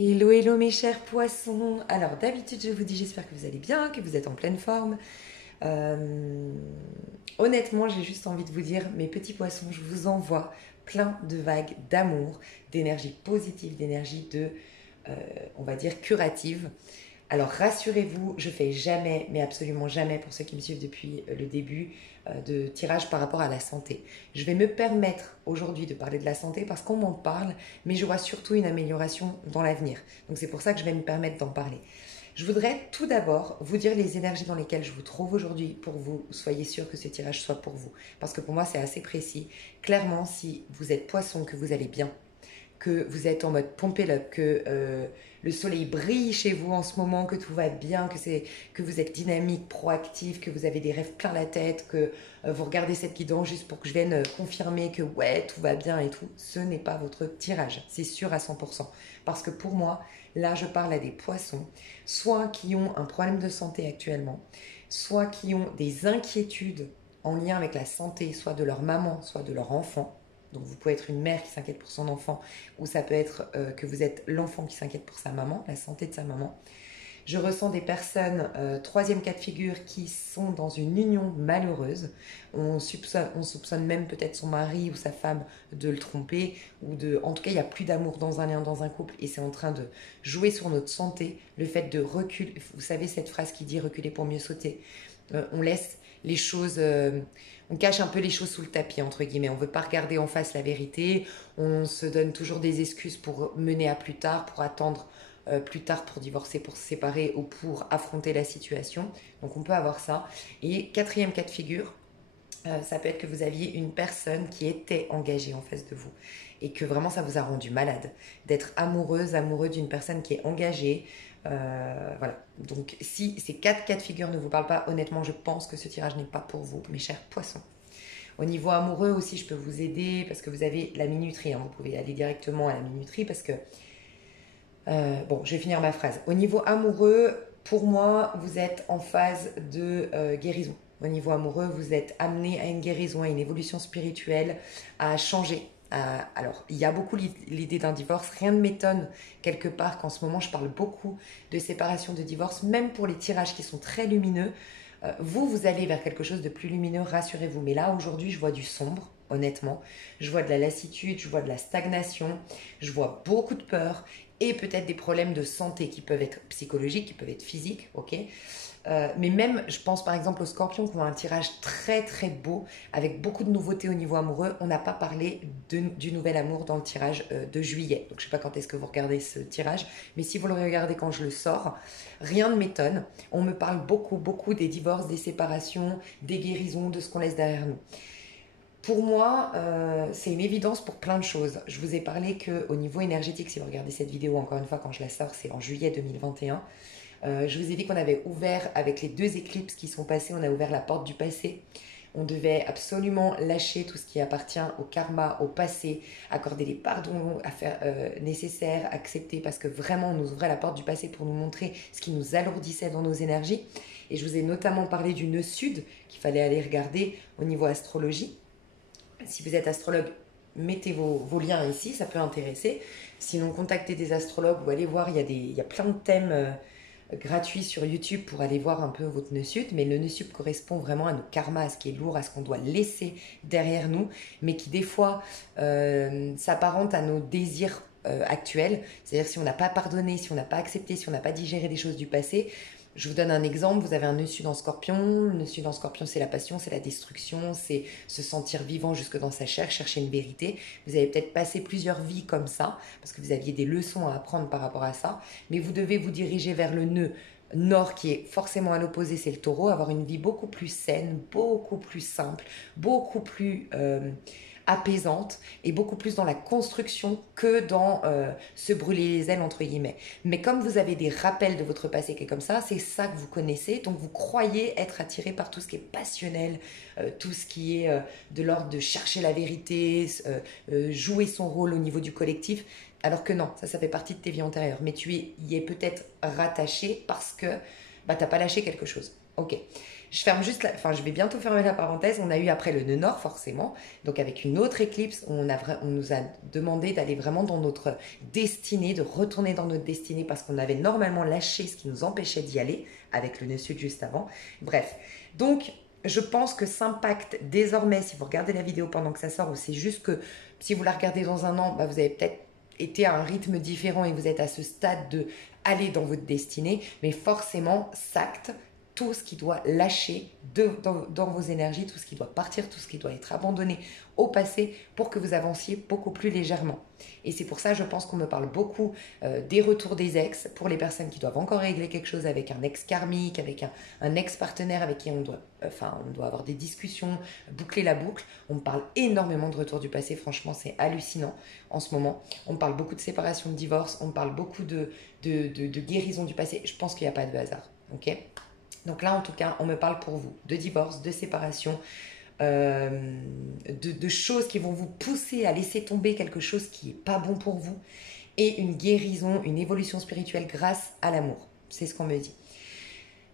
Hello, hello mes chers poissons. Alors d'habitude je vous dis j'espère que vous allez bien, que vous êtes en pleine forme. Euh, Honnêtement j'ai juste envie de vous dire mes petits poissons, je vous envoie plein de vagues d'amour, d'énergie positive, d'énergie on va dire curative. Alors rassurez-vous, je fais jamais, mais absolument jamais, pour ceux qui me suivent depuis le début, de tirage par rapport à la santé. Je vais me permettre aujourd'hui de parler de la santé parce qu'on m'en parle, mais je vois surtout une amélioration dans l'avenir. Donc c'est pour ça que je vais me permettre d'en parler. Je voudrais tout d'abord vous dire les énergies dans lesquelles je vous trouve aujourd'hui pour que vous soyez sûr que ce tirage soit pour vous. Parce que pour moi c'est assez précis. Clairement, si vous êtes poisson, que vous allez bien, que vous êtes en mode pump it up, que le soleil brille chez vous en ce moment, que tout va bien, que vous êtes dynamique, proactif, que vous avez des rêves plein la tête, que vous regardez cette guidance juste pour que je vienne confirmer que ouais, tout va bien et tout, ce n'est pas votre tirage, c'est sûr à 100%. Parce que pour moi, là, je parle à des poissons, soit qui ont un problème de santé actuellement, soit qui ont des inquiétudes en lien avec la santé, soit de leur maman, soit de leur enfant. Donc vous pouvez être une mère qui s'inquiète pour son enfant, ou ça peut être que vous êtes l'enfant qui s'inquiète pour sa maman, la santé de sa maman. Je ressens des personnes, troisième cas de figure, qui sont dans une union malheureuse. On soupçonne même peut-être son mari ou sa femme de le tromper, en tout cas il n'y a plus d'amour dans un lien, dans un couple, et c'est en train de jouer sur notre santé. Le fait de reculer, vous savez cette phrase qui dit reculer pour mieux sauter. On laisse les choses, on cache un peu les choses sous le tapis, entre guillemets. On ne veut pas regarder en face la vérité. On se donne toujours des excuses pour mener à plus tard, pour attendre plus tard pour divorcer, pour se séparer ou pour affronter la situation. Donc on peut avoir ça. Et quatrième cas de figure, ça peut être que vous aviez une personne qui était engagée en face de vous et que vraiment ça vous a rendu malade d'être amoureux d'une personne qui est engagée. Voilà. Donc si ces quatre cas de figure ne vous parlent pas, honnêtement, je pense que ce tirage n'est pas pour vous, mes chers poissons. Au niveau amoureux aussi, je peux vous aider parce que vous avez la minuterie. Hein. Vous pouvez aller directement à la minuterie parce que bon, je vais finir ma phrase. Au niveau amoureux, pour moi, vous êtes en phase de guérison. Au niveau amoureux, vous êtes amené à une guérison, à une évolution spirituelle, à changer. Alors, il y a beaucoup l'idée d'un divorce. Rien ne m'étonne quelque part qu'en ce moment, je parle beaucoup de séparation, de divorce, même pour les tirages qui sont très lumineux. Vous allez vers quelque chose de plus lumineux, rassurez-vous. Mais là, aujourd'hui, je vois du sombre, honnêtement. Je vois de la lassitude, je vois de la stagnation, je vois beaucoup de peur et peut-être des problèmes de santé qui peuvent être psychologiques, qui peuvent être physiques, ok. Mais même, je pense par exemple aux scorpions qui ont un tirage très très beau, avec beaucoup de nouveautés au niveau amoureux. On n'a pas parlé du nouvel amour dans le tirage de juillet. Donc je ne sais pas quand est-ce que vous regardez ce tirage, mais si vous le regardez quand je le sors, rien ne m'étonne. On me parle beaucoup des divorces, des séparations, des guérisons, de ce qu'on laisse derrière nous. Pour moi, c'est une évidence pour plein de choses. Je vous ai parlé qu'au niveau énergétique, si vous regardez cette vidéo, encore une fois, quand je la sors, c'est en juillet 2021. Je vous ai dit qu'on avait ouvert, avec les deux éclipses qui sont passées, on a ouvert la porte du passé. On devait absolument lâcher tout ce qui appartient au karma, au passé, accorder les pardons à faire, nécessaires, accepter, parce que vraiment, on nous ouvrait la porte du passé pour nous montrer ce qui nous alourdissait dans nos énergies. Et je vous ai notamment parlé du nœud sud qu'il fallait aller regarder au niveau astrologie. Si vous êtes astrologue, mettez vos liens ici, ça peut intéresser. Sinon, contactez des astrologues ou allez voir, il y a plein de thèmes gratuits sur YouTube pour aller voir un peu votre nœud sud. Mais le nœud sud correspond vraiment à nos karmas, à ce qui est lourd, à ce qu'on doit laisser derrière nous, mais qui des fois s'apparente à nos désirs actuels. C'est-à-dire si on n'a pas pardonné, si on n'a pas accepté, si on n'a pas digéré des choses du passé. Je vous donne un exemple, vous avez un nœud sud en scorpion. Le nœud sud en scorpion, c'est la passion, c'est la destruction, c'est se sentir vivant jusque dans sa chair, chercher une vérité. Vous avez peut-être passé plusieurs vies comme ça, parce que vous aviez des leçons à apprendre par rapport à ça, mais vous devez vous diriger vers le nœud nord qui est forcément à l'opposé, c'est le taureau, avoir une vie beaucoup plus saine, beaucoup plus simple, beaucoup plus apaisante et beaucoup plus dans la construction que dans se brûler les ailes entre guillemets. Mais comme vous avez des rappels de votre passé qui est comme ça, c'est ça que vous connaissez, donc vous croyez être attiré par tout ce qui est passionnel, tout ce qui est de l'ordre de chercher la vérité, jouer son rôle au niveau du collectif, alors que non, ça fait partie de tes vies antérieures, mais y es peut-être rattaché parce que bah, t'as pas lâché quelque chose. Ok. Je ferme juste enfin, je vais bientôt fermer la parenthèse. On a eu après le nœud nord, forcément. Donc, avec une autre éclipse, on nous a demandé d'aller vraiment dans notre destinée, de retourner dans notre destinée parce qu'on avait normalement lâché ce qui nous empêchait d'y aller avec le nœud sud juste avant. Bref. Donc, je pense que ça impacte désormais, si vous regardez la vidéo pendant que ça sort, ou c'est juste que si vous la regardez dans un an, bah, vous avez peut-être été à un rythme différent et vous êtes à ce stade de aller dans votre destinée, mais forcément, ça acte tout ce qui doit lâcher dans vos énergies, tout ce qui doit partir, tout ce qui doit être abandonné au passé pour que vous avanciez beaucoup plus légèrement. Et c'est pour ça, je pense qu'on me parle beaucoup des retours des ex, pour les personnes qui doivent encore régler quelque chose avec un ex karmique, avec un ex-partenaire avec qui on doit avoir des discussions, boucler la boucle. On me parle énormément de retours du passé, franchement, c'est hallucinant en ce moment. On me parle beaucoup de séparation, de divorce, on me parle beaucoup de guérison du passé. Je pense qu'il n'y a pas de hasard, ok ? Donc là, en tout cas, on me parle pour vous de divorce, de séparation, de choses qui vont vous pousser à laisser tomber quelque chose qui n'est pas bon pour vous et une guérison, une évolution spirituelle grâce à l'amour. C'est ce qu'on me dit.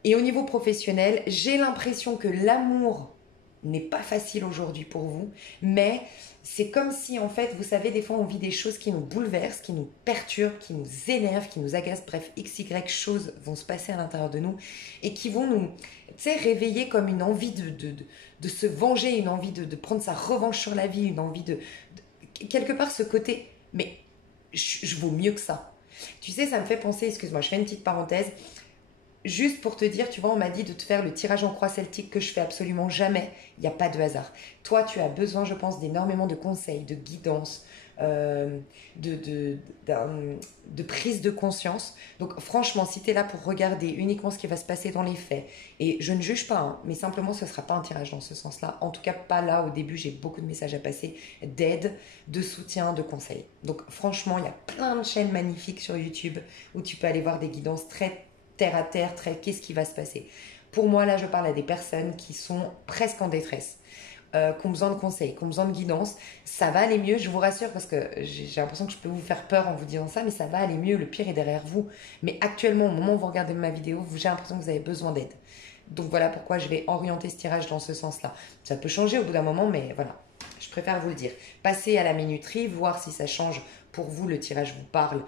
Et au niveau professionnel, j'ai l'impression que l'amour n'est pas facile aujourd'hui pour vous, mais c'est comme si, en fait, vous savez, des fois, on vit des choses qui nous bouleversent, qui nous perturbent, qui nous énervent, qui nous agacent. Bref, x, y choses vont se passer à l'intérieur de nous et qui vont nous, tu sais, réveiller comme une envie de se venger, une envie de prendre sa revanche sur la vie, une envie quelque part, ce côté, mais je vaux mieux que ça. Tu sais, ça me fait penser, excuse-moi, je fais une petite parenthèse. Juste pour te dire, tu vois, on m'a dit de te faire le tirage en croix celtique que je fais absolument jamais. Il n'y a pas de hasard. Toi, tu as besoin, je pense, d'énormément de conseils, de guidance, euh, de prise de conscience. Donc, franchement, si tu es là pour regarder uniquement ce qui va se passer dans les faits, et je ne juge pas, hein, mais simplement, ce ne sera pas un tirage dans ce sens-là. En tout cas, pas là. Au début, j'ai beaucoup de messages à passer d'aide, de soutien, de conseils. Donc, franchement, il y a plein de chaînes magnifiques sur YouTube où tu peux aller voir des guidances très terre à terre, très qu'est-ce qui va se passer. Pour moi, là, je parle à des personnes qui sont presque en détresse, qui ont besoin de conseils, qui ont besoin de guidance. Ça va aller mieux, je vous rassure, parce que j'ai l'impression que je peux vous faire peur en vous disant ça, mais ça va aller mieux, le pire est derrière vous. Mais actuellement, au moment où vous regardez ma vidéo, j'ai l'impression que vous avez besoin d'aide. Donc voilà pourquoi je vais orienter ce tirage dans ce sens-là. Ça peut changer au bout d'un moment, mais voilà, je préfère vous le dire. Passez à la minuterie, voir si ça change pour vous, le tirage vous parle,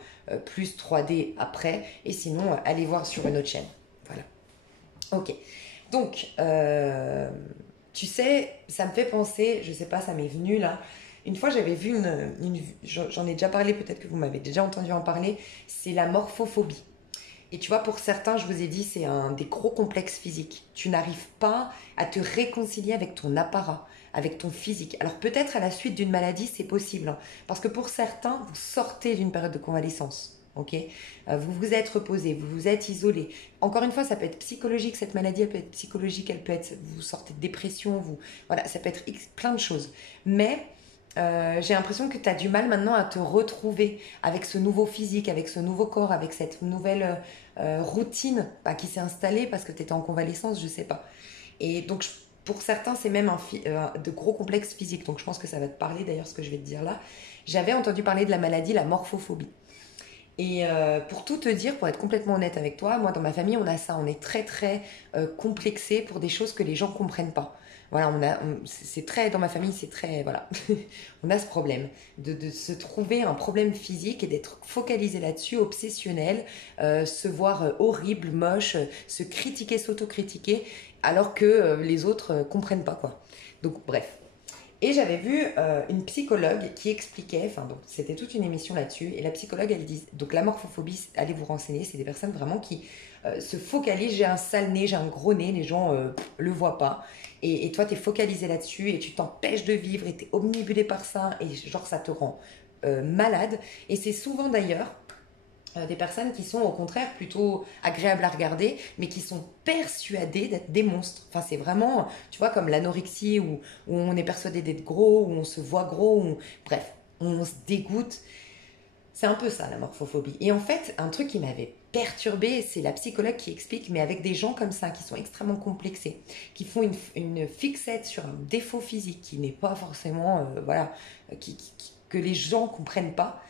plus 3D après. Et sinon, allez voir sur une autre chaîne. Voilà. Ok. Donc, tu sais, ça me fait penser, je sais pas, ça m'est venu là. Une fois, j'avais vu j'en ai déjà parlé, peut-être que vous m'avez déjà entendu en parler, c'est la morphophobie. Et tu vois, pour certains, je vous ai dit, c'est un des gros complexes physiques. Tu n'arrives pas à te réconcilier avec ton apparat, avec ton physique. Alors peut-être à la suite d'une maladie, c'est possible, hein, parce que pour certains, vous sortez d'une période de convalescence. Ok, vous vous êtes reposé, vous vous êtes isolé. Encore une fois, ça peut être psychologique, cette maladie, elle peut être psychologique, elle peut être, vous sortez de dépression, voilà, ça peut être plein de choses. Mais j'ai l'impression que tu as du mal maintenant à te retrouver avec ce nouveau physique, avec ce nouveau corps, avec cette nouvelle routine qui s'est installée parce que tu étais en convalescence, je sais pas. Et donc, pour certains, c'est même de gros complexes physiques. Donc, je pense que ça va te parler d'ailleurs, ce que je vais te dire là. J'avais entendu parler de la maladie, la morphophobie. Et pour tout te dire, pour être complètement honnête avec toi, moi dans ma famille on a ça, on est très très complexé pour des choses que les gens comprennent pas. Voilà, c'est très dans ma famille, c'est très voilà, on a ce problème de se trouver un problème physique et d'être focalisé là-dessus, obsessionnel, se voir horrible, moche, se critiquer, s'autocritiquer, alors que les autres comprennent pas quoi. Donc bref. Et j'avais vu une psychologue qui expliquait, enfin donc c'était toute une émission là-dessus, et la psychologue elle dit, donc la morphophobie, allez vous renseigner, c'est des personnes vraiment qui se focalisent, j'ai un sale nez, j'ai un gros nez, les gens le voient pas, et toi t'es focalisé là-dessus, et tu t'empêches de vivre, et t'es omnibulé par ça, et genre ça te rend malade, et c'est souvent d'ailleurs des personnes qui sont au contraire plutôt agréables à regarder, mais qui sont persuadées d'être des monstres. Enfin, c'est vraiment, tu vois, comme l'anorexie où on est persuadé d'être gros, où on se voit gros, bref, on se dégoûte. C'est un peu ça, la morphophobie. Et en fait, un truc qui m'avait perturbée, c'est la psychologue qui explique, mais avec des gens comme ça, qui sont extrêmement complexés, qui font une fixette sur un défaut physique qui n'est pas forcément, voilà, que les gens comprennent pas.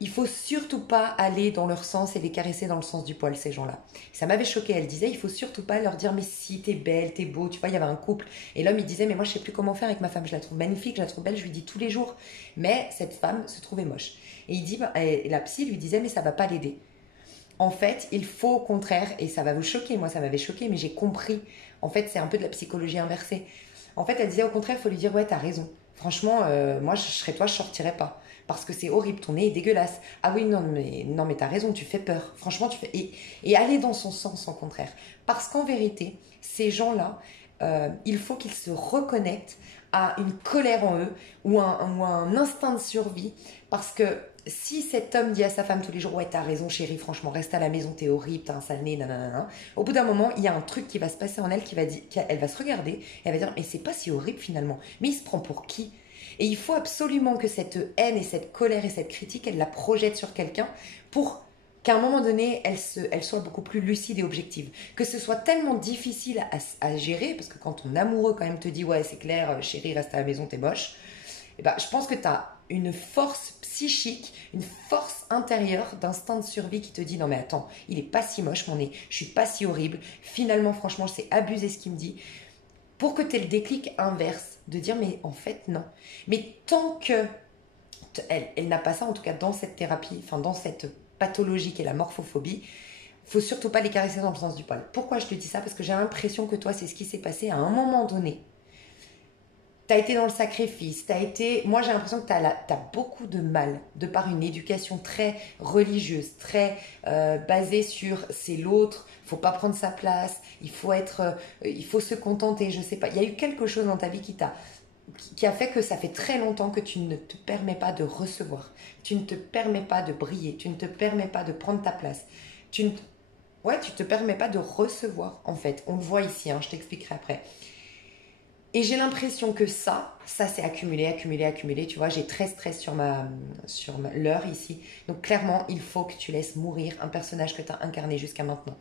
Il faut surtout pas aller dans leur sens et les caresser dans le sens du poil, ces gens-là. Ça m'avait choqué. Elle disait, il faut surtout pas leur dire, mais si, t'es belle, t'es beau. Tu vois, il y avait un couple. Et l'homme, il disait, mais moi, je sais plus comment faire avec ma femme. Je la trouve magnifique, je la trouve belle, je lui dis tous les jours. Mais cette femme se trouvait moche. Et il dit, et la psy lui disait, mais ça va pas l'aider. En fait, il faut au contraire, et ça va vous choquer, moi ça m'avait choqué, mais j'ai compris. En fait, c'est un peu de la psychologie inversée. En fait, elle disait au contraire, il faut lui dire, ouais, t'as raison. Franchement, moi, je serais toi, je sortirais pas. Parce que c'est horrible, ton nez est dégueulasse. Ah oui, non, mais t'as raison, tu fais peur. Franchement, tu fais. Et aller dans son sens, au contraire. Parce qu'en vérité, ces gens-là, il faut qu'ils se reconnectent à une colère en eux ou un instinct de survie. Parce que si cet homme dit à sa femme tous les jours, ouais, t'as raison, chérie, franchement, reste à la maison, t'es horrible, t'as un sale nez, nanana. Au bout d'un moment, il y a un truc qui va se passer en elle qui va dire, elle va se regarder et elle va dire, mais c'est pas si horrible finalement. Mais il se prend pour qui? Et il faut absolument que cette haine et cette colère et cette critique, elle la projette sur quelqu'un pour qu'à un moment donné, elle soit beaucoup plus lucide et objective. Que ce soit tellement difficile à gérer, parce que quand ton amoureux quand même te dit, ouais, c'est clair, chérie, reste à la maison, t'es moche. Eh ben, je pense que tu as une force psychique, une force intérieure d'instinct de survie qui te dit non mais attends, il est pas si moche mon nez, je suis pas si horrible, finalement franchement c'est abusé ce qu'il me dit, pour que tu aies le déclic inverse, de dire mais en fait non. Mais tant que elle n'a pas ça, en tout cas dans cette thérapie, enfin dans cette pathologie qui est la morphophobie, faut surtout pas les caresser dans le sens du poil. Pourquoi je te dis ça? Parce que j'ai l'impression que toi c'est ce qui s'est passé à un moment donné. T'as été dans le sacrifice, t'as été... Moi, j'ai l'impression que t'as beaucoup de mal, de par une éducation très religieuse, très basée sur c'est l'autre, faut pas prendre sa place, il faut se contenter, je sais pas. Il y a eu quelque chose dans ta vie qui a fait que ça fait très longtemps que tu ne te permets pas de recevoir, tu ne te permets pas de briller, tu ne te permets pas de prendre ta place, ouais, tu te permets pas de recevoir, en fait. On le voit ici, hein, je t'expliquerai après. Et j'ai l'impression que ça s'est accumulé, accumulé, accumulé. Tu vois, j'ai très stress sur l'heure ici. Donc clairement, il faut que tu laisses mourir un personnage que tu as incarné jusqu'à maintenant.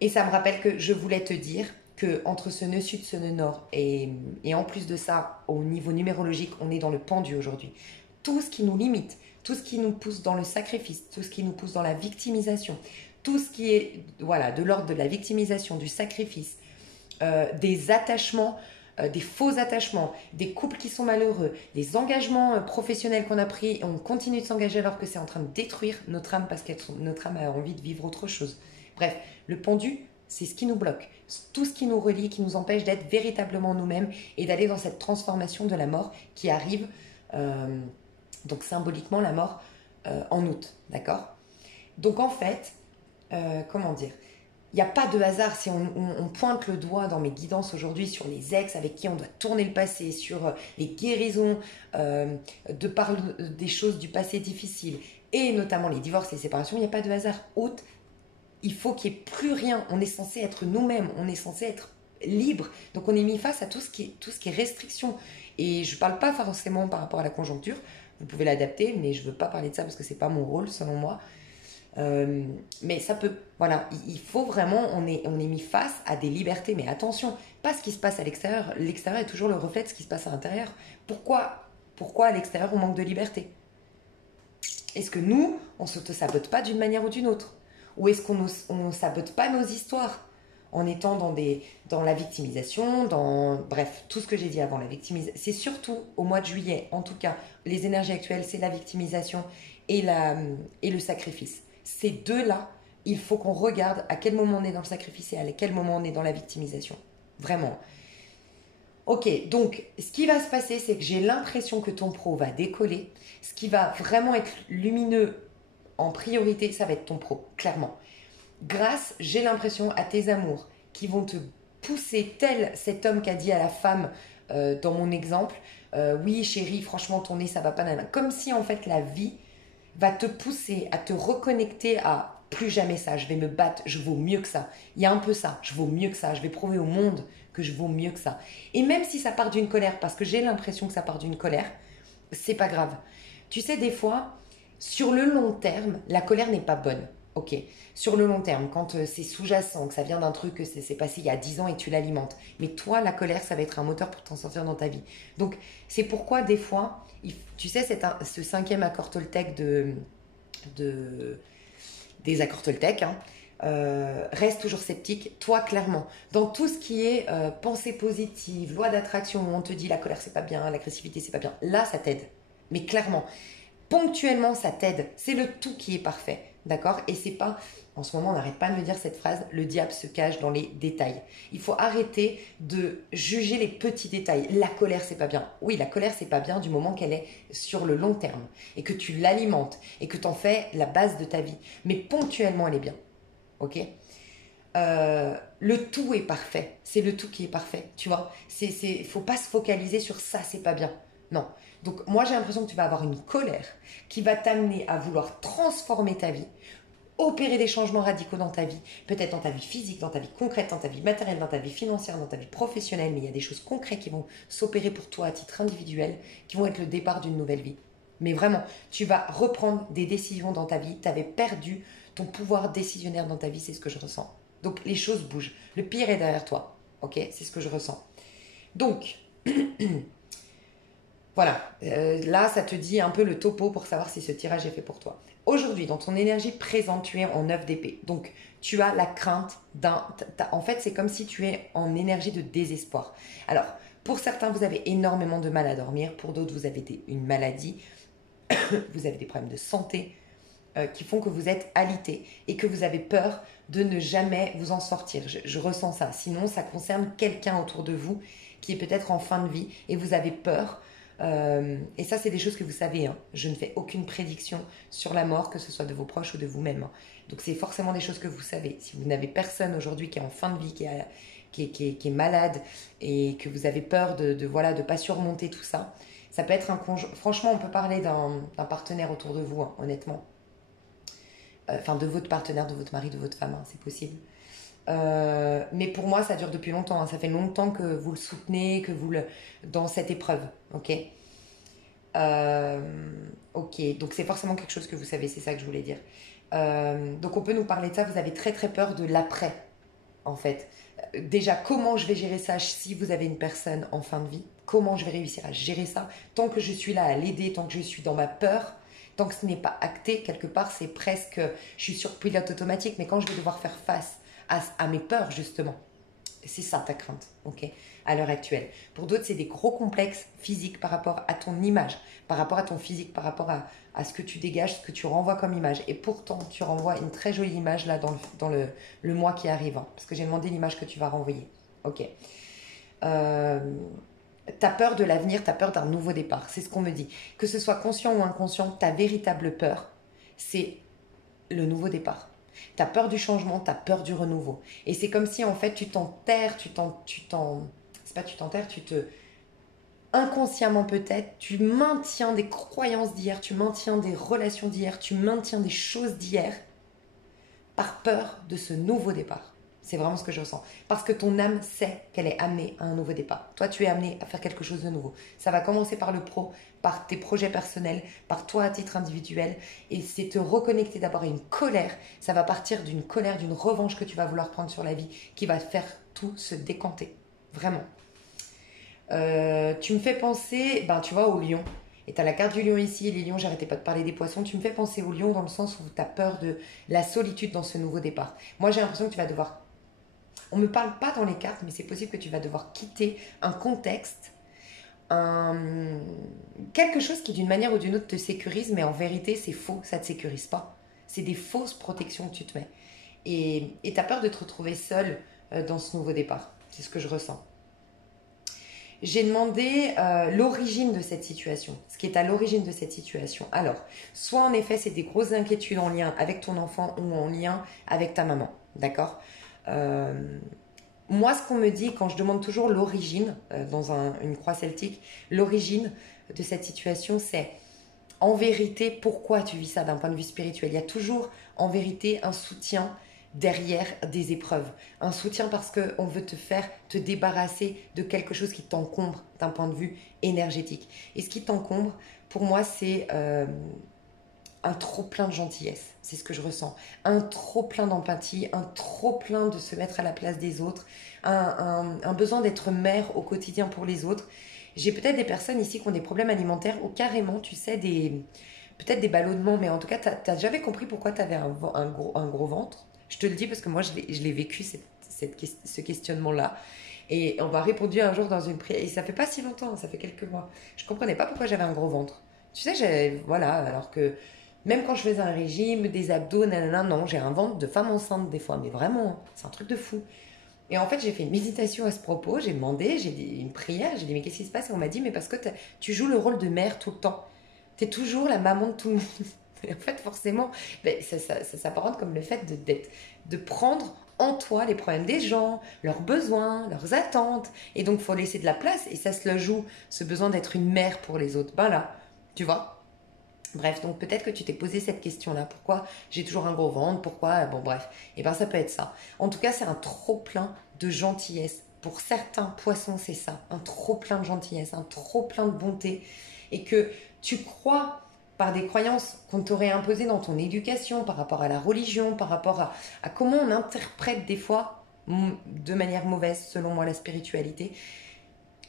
Et ça me rappelle que je voulais te dire que entre ce nœud sud, ce nœud nord, et en plus de ça, au niveau numérologique, on est dans le pendu aujourd'hui. Tout ce qui nous limite, tout ce qui nous pousse dans le sacrifice, tout ce qui nous pousse dans la victimisation, tout ce qui est voilà, de l'ordre de la victimisation, du sacrifice, des attachements, des faux attachements, des couples qui sont malheureux, des engagements professionnels qu'on a pris et on continue de s'engager alors que c'est en train de détruire notre âme parce que notre âme a envie de vivre autre chose. Bref, le pendu, c'est ce qui nous bloque, tout ce qui nous relie, qui nous empêche d'être véritablement nous-mêmes et d'aller dans cette transformation de la mort qui arrive, donc symboliquement la mort en août, d'accord? Donc en fait, comment dire, il n'y a pas de hasard si on pointe le doigt dans mes guidances aujourd'hui sur les ex avec qui on doit tourner le passé, sur les guérisons de par des choses du passé difficiles et notamment les divorces et les séparations. Il n'y a pas de hasard. Août, il faut qu'il n'y ait plus rien. On est censé être nous-mêmes, on est censé être libre. Donc on est mis face à tout ce qui est restriction. Et je ne parle pas forcément par rapport à la conjoncture. Vous pouvez l'adapter, mais je ne veux pas parler de ça parce que ce n'est pas mon rôle selon moi. Mais ça peut, voilà, il faut vraiment, on est mis face à des libertés, mais attention, pas ce qui se passe à l'extérieur. L'extérieur est toujours le reflet de ce qui se passe à l'intérieur. Pourquoi à l'extérieur on manque de liberté? Est-ce que nous, on ne s'auto-sabote pas d'une manière ou d'une autre? Ou est-ce qu'on ne sabote pas nos histoires en étant dans la victimisation, bref, tout ce que j'ai dit avant, la victimisation. C'est surtout au mois de juillet, en tout cas, les énergies actuelles, c'est la victimisation et le sacrifice. Ces deux-là, il faut qu'on regarde à quel moment on est dans le sacrifice et à quel moment on est dans la victimisation. Vraiment. Ok, donc ce qui va se passer, c'est que j'ai l'impression que ton pro va décoller. Ce qui va vraiment être lumineux en priorité, ça va être ton pro, clairement. Grâce, j'ai l'impression, à tes amours qui vont te pousser, tel cet homme qui a dit à la femme, dans mon exemple, oui chérie, franchement ton nez ça va pas, nana. Comme si en fait la vie va te pousser à te reconnecter à plus jamais ça, je vais me battre, je vaux mieux que ça. Il y a un peu ça, je vaux mieux que ça, je vais prouver au monde que je vaux mieux que ça. Et même si ça part d'une colère, parce que j'ai l'impression que ça part d'une colère, c'est pas grave. Tu sais, des fois, sur le long terme, la colère n'est pas bonne. Ok. Sur le long terme, quand c'est sous-jacent, que ça vient d'un truc que c'est passé il y a 10 ans et tu l'alimentes. Mais toi, la colère, ça va être un moteur pour t'en sortir dans ta vie. Donc, c'est pourquoi des fois, tu sais, ce cinquième accord Toltec de, des accords Toltec, hein, reste toujours sceptique, toi clairement. Dans tout ce qui est pensée positive, loi d'attraction, où on te dit la colère c'est pas bien, l'agressivité c'est pas bien, là ça t'aide. Mais clairement, ponctuellement ça t'aide. C'est le tout qui est parfait, d'accord? Et c'est pas, en ce moment on n'arrête pas de me dire cette phrase, le diable se cache dans les détails. Il faut arrêter de juger les petits détails. La colère c'est pas bien. Oui, la colère c'est pas bien du moment qu'elle est sur le long terme et que tu l'alimentes et que tu en fais la base de ta vie. Mais ponctuellement elle est bien. Ok. Le tout est parfait. C'est le tout qui est parfait. Tu vois, faut pas se focaliser sur ça, c'est pas bien. Non. Donc, moi, j'ai l'impression que tu vas avoir une colère qui va t'amener à vouloir transformer ta vie, opérer des changements radicaux dans ta vie, peut-être dans ta vie physique, dans ta vie concrète, dans ta vie matérielle, dans ta vie financière, dans ta vie professionnelle. Mais il y a des choses concrètes qui vont s'opérer pour toi à titre individuel, qui vont être le départ d'une nouvelle vie. Mais vraiment, tu vas reprendre des décisions dans ta vie. Tu avais perdu ton pouvoir décisionnaire dans ta vie, c'est ce que je ressens. Donc les choses bougent. Le pire est derrière toi. Ok, c'est ce que je ressens. Donc, voilà. Là, ça te dit un peu le topo pour savoir si ce tirage est fait pour toi. Aujourd'hui, dans ton énergie présente, tu es en 9 d'épée. Donc, tu as la crainte d'un... En fait, c'est comme si tu es en énergie de désespoir. Alors, pour certains, vous avez énormément de mal à dormir. Pour d'autres, vous avez une maladie. Vous avez des problèmes de santé qui font que vous êtes alité et que vous avez peur de ne jamais vous en sortir. Je ressens ça. Sinon, ça concerne quelqu'un autour de vous qui est peut-être en fin de vie et vous avez peur. Et ça, c'est des choses que vous savez. Hein. Je ne fais aucune prédiction sur la mort, que ce soit de vos proches ou de vous-même. Hein. Donc, c'est forcément des choses que vous savez. Si vous n'avez personne aujourd'hui qui est en fin de vie, qui est malade et que vous avez peur de pas surmonter tout ça, ça peut être un conjoint. Franchement, on peut parler d'un partenaire autour de vous, hein, honnêtement. Enfin, de votre partenaire, de votre mari, de votre femme, hein, c'est possible. Mais pour moi, ça dure depuis longtemps. Hein. Ça fait longtemps que vous le soutenez, dans cette épreuve. Ok. Ok. Donc c'est forcément quelque chose que vous savez. C'est ça que je voulais dire. Donc on peut nous parler de ça. Vous avez très très peur de l'après, en fait. Déjà, comment je vais gérer ça si vous avez une personne en fin de vie? Comment je vais réussir à gérer ça? Tant que je suis là à l'aider, tant que je suis dans ma peur, tant que ce n'est pas acté, quelque part, c'est presque... Je suis sur pilote automatique, mais quand je vais devoir faire face à mes peurs, justement, c'est ça ta crainte, ok, à l'heure actuelle. Pour d'autres, c'est des gros complexes physiques par rapport à ton image, par rapport à ton physique, par rapport à ce que tu dégages, ce que tu renvoies comme image. Et pourtant, tu renvoies une très jolie image là dans le mois qui arrive, hein, parce que j'ai demandé l'image que tu vas renvoyer. Ok. T'as peur de l'avenir, t'as peur d'un nouveau départ. C'est ce qu'on me dit. Que ce soit conscient ou inconscient, ta véritable peur, c'est le nouveau départ. T'as peur du changement, t'as peur du renouveau. Et c'est comme si en fait tu t'enterres, c'est pas tu t'enterres, inconsciemment peut-être, tu maintiens des croyances d'hier, tu maintiens des relations d'hier, tu maintiens des choses d'hier par peur de ce nouveau départ. C'est vraiment ce que je ressens. Parce que ton âme sait qu'elle est amenée à un nouveau départ. Toi, tu es amené à faire quelque chose de nouveau. Ça va commencer par le pro, par tes projets personnels, par toi à titre individuel. Et c'est te reconnecter d'abord à une colère. Ça va partir d'une colère, d'une revanche que tu vas vouloir prendre sur la vie qui va faire tout se décanter. Vraiment. Tu me fais penser, tu vois, au lion. Et tu as la carte du lion ici, les lions, j'arrêtais pas de parler des poissons. Tu me fais penser au lion dans le sens où tu as peur de la solitude dans ce nouveau départ. Moi, j'ai l'impression que tu vas devoir... On ne me parle pas dans les cartes, mais c'est possible que tu vas devoir quitter un contexte, quelque chose qui d'une manière ou d'une autre te sécurise, mais en vérité, c'est faux, ça ne te sécurise pas. C'est des fausses protections que tu te mets. Et tu as peur de te retrouver seule dans ce nouveau départ. C'est ce que je ressens. J'ai demandé l'origine de cette situation, ce qui est à l'origine de cette situation. Alors, soit en effet, c'est des grosses inquiétudes en lien avec ton enfant ou en lien avec ta maman, d'accord? Moi, ce qu'on me dit quand je demande toujours l'origine, dans une croix celtique, l'origine de cette situation, c'est en vérité pourquoi tu vis ça d'un point de vue spirituel. Il y a toujours en vérité un soutien derrière des épreuves. Un soutien parce qu'on veut te faire te débarrasser de quelque chose qui t'encombre d'un point de vue énergétique. Et ce qui t'encombre, pour moi, c'est un trop plein de gentillesse, c'est ce que je ressens. Un trop plein d'empathie, un trop plein de se mettre à la place des autres, un besoin d'être mère au quotidien pour les autres. J'ai peut-être des personnes ici qui ont des problèmes alimentaires ou carrément, tu sais, peut-être des ballonnements, mais en tout cas, t'as jamais compris pourquoi tu avais un gros ventre. Je te le dis parce que moi, je l'ai vécu, ce questionnement-là. Et on m'a répondu un jour dans une prière, et ça fait pas si longtemps, ça fait quelques mois. Je comprenais pas pourquoi j'avais un gros ventre. Tu sais, voilà, alors que même quand je faisais un régime, des abdos, nanana, non, j'ai un ventre de femme enceinte des fois, mais vraiment, c'est un truc de fou. Et en fait, j'ai fait une méditation à ce propos, j'ai demandé, j'ai dit une prière, j'ai dit mais qu'est-ce qui se passe? Et on m'a dit mais parce que tu joues le rôle de mère tout le temps. Tu es toujours la maman de tout le monde. Et en fait, forcément, ben, ça s'apparente comme le fait de prendre en toi les problèmes des gens, leurs besoins, leurs attentes. Et donc, il faut laisser de la place. Et ça se le joue, ce besoin d'être une mère pour les autres. Ben là, tu vois. Bref, donc peut-être que tu t'es posé cette question-là. Pourquoi j'ai toujours un gros ventre? Pourquoi? Bon, bref. Et ben, ça peut être ça. En tout cas, c'est un trop-plein de gentillesse. Pour certains poissons, c'est ça. Un trop-plein de gentillesse, un trop-plein de bonté. Et que tu crois par des croyances qu'on t'aurait imposées dans ton éducation, par rapport à la religion, par rapport à comment on interprète des fois de manière mauvaise, selon moi, la spiritualité.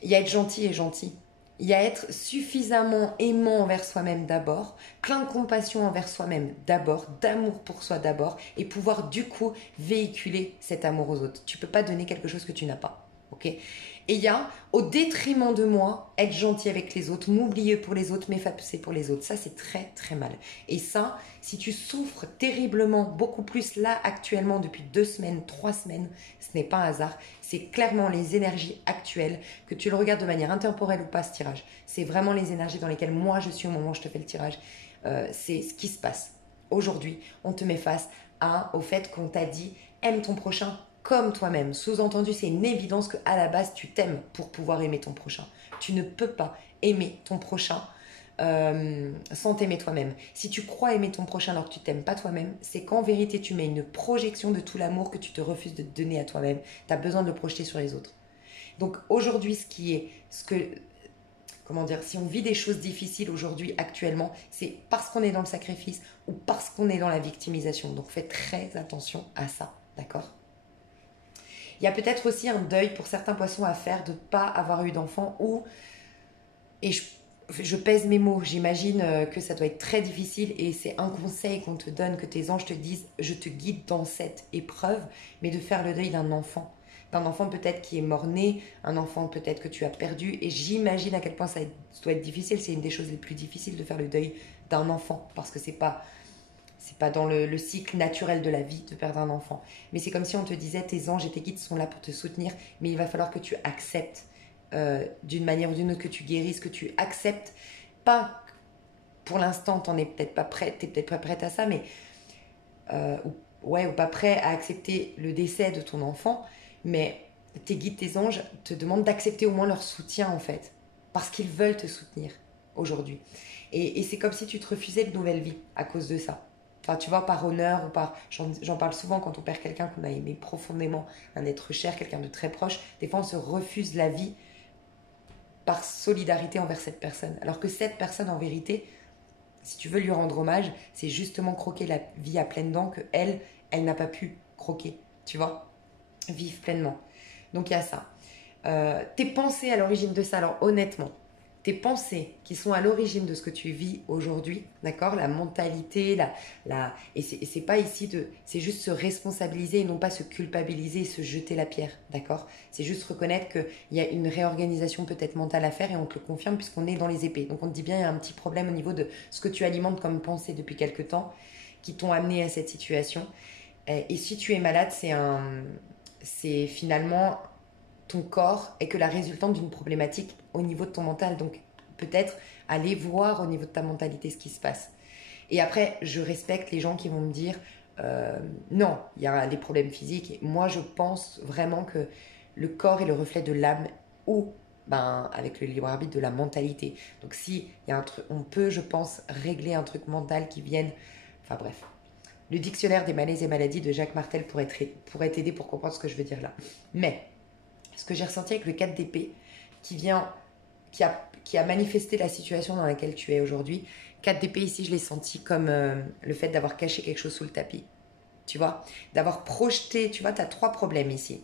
Il y a être gentil et gentil. Il y a être suffisamment aimant envers soi-même d'abord, plein de compassion envers soi-même d'abord, d'amour pour soi d'abord, et pouvoir du coup véhiculer cet amour aux autres. Tu ne peux pas donner quelque chose que tu n'as pas. Ok? Et il y a, au détriment de moi, être gentil avec les autres, m'oublier pour les autres, m'effacer pour les autres. Ça, c'est très, très mal. Et ça, si tu souffres terriblement, beaucoup plus là, actuellement, depuis 2 semaines, 3 semaines, ce n'est pas un hasard. C'est clairement les énergies actuelles, que tu le regardes de manière intemporelle ou pas, ce tirage. C'est vraiment les énergies dans lesquelles moi, je suis au moment où je te fais le tirage. C'est ce qui se passe. Aujourd'hui, on te met face au fait qu'on t'a dit « aime ton prochain » comme toi-même. Sous-entendu, c'est une évidence qu'à la base, tu t'aimes pour pouvoir aimer ton prochain. Tu ne peux pas aimer ton prochain sans t'aimer toi-même. Si tu crois aimer ton prochain alors que tu t'aimes pas toi-même, c'est qu'en vérité, tu mets une projection de tout l'amour que tu te refuses de te donner à toi-même. Tu as besoin de le projeter sur les autres. Donc aujourd'hui, comment dire, si on vit des choses difficiles aujourd'hui, actuellement, c'est parce qu'on est dans le sacrifice ou parce qu'on est dans la victimisation. Donc fais très attention à ça, d'accord ? Il y a peut-être aussi un deuil pour certains poissons à faire de ne pas avoir eu d'enfant et je pèse mes mots, j'imagine que ça doit être très difficile et c'est un conseil qu'on te donne, que tes anges te disent, je te guide dans cette épreuve, mais de faire le deuil d'un enfant peut-être qui est mort-né, un enfant peut-être que tu as perdu et j'imagine à quel point ça doit être difficile, c'est une des choses les plus difficiles de faire le deuil d'un enfant parce que c'est pas dans le cycle naturel de la vie de perdre un enfant. Mais c'est comme si on te disait, tes anges et tes guides sont là pour te soutenir, mais il va falloir que tu acceptes d'une manière ou d'une autre, que tu guérisses, que tu acceptes. Pas pour l'instant, t'es peut-être pas prête à ça, mais ou pas prêt à accepter le décès de ton enfant, mais tes guides, tes anges te demandent d'accepter au moins leur soutien en fait, parce qu'ils veulent te soutenir aujourd'hui. Et c'est comme si tu te refusais de nouvelle vie à cause de ça. Enfin, tu vois, par honneur ou par... J'en parle souvent quand on perd quelqu'un qu'on a aimé profondément, un être cher, quelqu'un de très proche. Des fois, on se refuse la vie par solidarité envers cette personne. Alors que cette personne, en vérité, si tu veux lui rendre hommage, c'est justement croquer la vie à pleines dents que elle n'a pas pu croquer. Tu vois ? Vivre pleinement. Donc, il y a ça. Tes pensées à l'origine de ça, alors honnêtement, tes pensées qui sont à l'origine de ce que tu vis aujourd'hui, d'accord, la mentalité, et c'est pas ici c'est juste se responsabiliser et non pas se culpabiliser et se jeter la pierre, d'accord. C'est juste reconnaître qu'il y a une réorganisation peut-être mentale à faire et on te le confirme puisqu'on est dans les épées. Donc on te dit bien il y a un petit problème au niveau de ce que tu alimentes comme pensée depuis quelque temps qui t'ont amené à cette situation. Et si tu es malade, c'est finalement ton corps est que la résultante d'une problématique au niveau de ton mental. Donc, peut-être aller voir au niveau de ta mentalité ce qui se passe. Et après, je respecte les gens qui vont me dire non, il y a des problèmes physiques. Et moi, je pense vraiment que le corps est le reflet de l'âme ou, avec le libre arbitre, de la mentalité. Donc, si il y a un truc, on peut, je pense, régler un truc mental qui vienne... Enfin, bref. Le dictionnaire des malaises et maladies de Jacques Martel pourrait t'aider pour comprendre ce que je veux dire là. Mais... ce que j'ai ressenti avec le 4 d'épée qui a manifesté la situation dans laquelle tu es aujourd'hui, 4DP ici, je l'ai senti comme le fait d'avoir caché quelque chose sous le tapis. Tu vois, d'avoir projeté, tu vois, tu as 3 problèmes ici.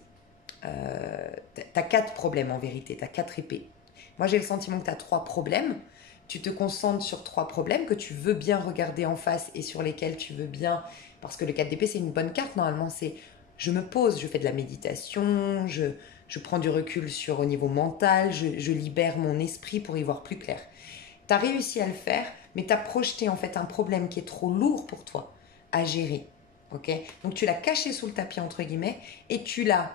Tu as 4 problèmes en vérité, tu as 4 épées. Moi, j'ai le sentiment que tu as 3 problèmes. Tu te concentres sur 3 problèmes que tu veux bien regarder en face et sur lesquels tu veux bien... Parce que le 4 d'épée, c'est une bonne carte. Normalement, c'est je me pose, je fais de la méditation, je prends du recul sur au niveau mental, je libère mon esprit pour y voir plus clair. Tu as réussi à le faire, mais tu as projeté en fait un problème qui est trop lourd pour toi à gérer. Okay, donc tu l'as caché sous le tapis entre guillemets et tu l'as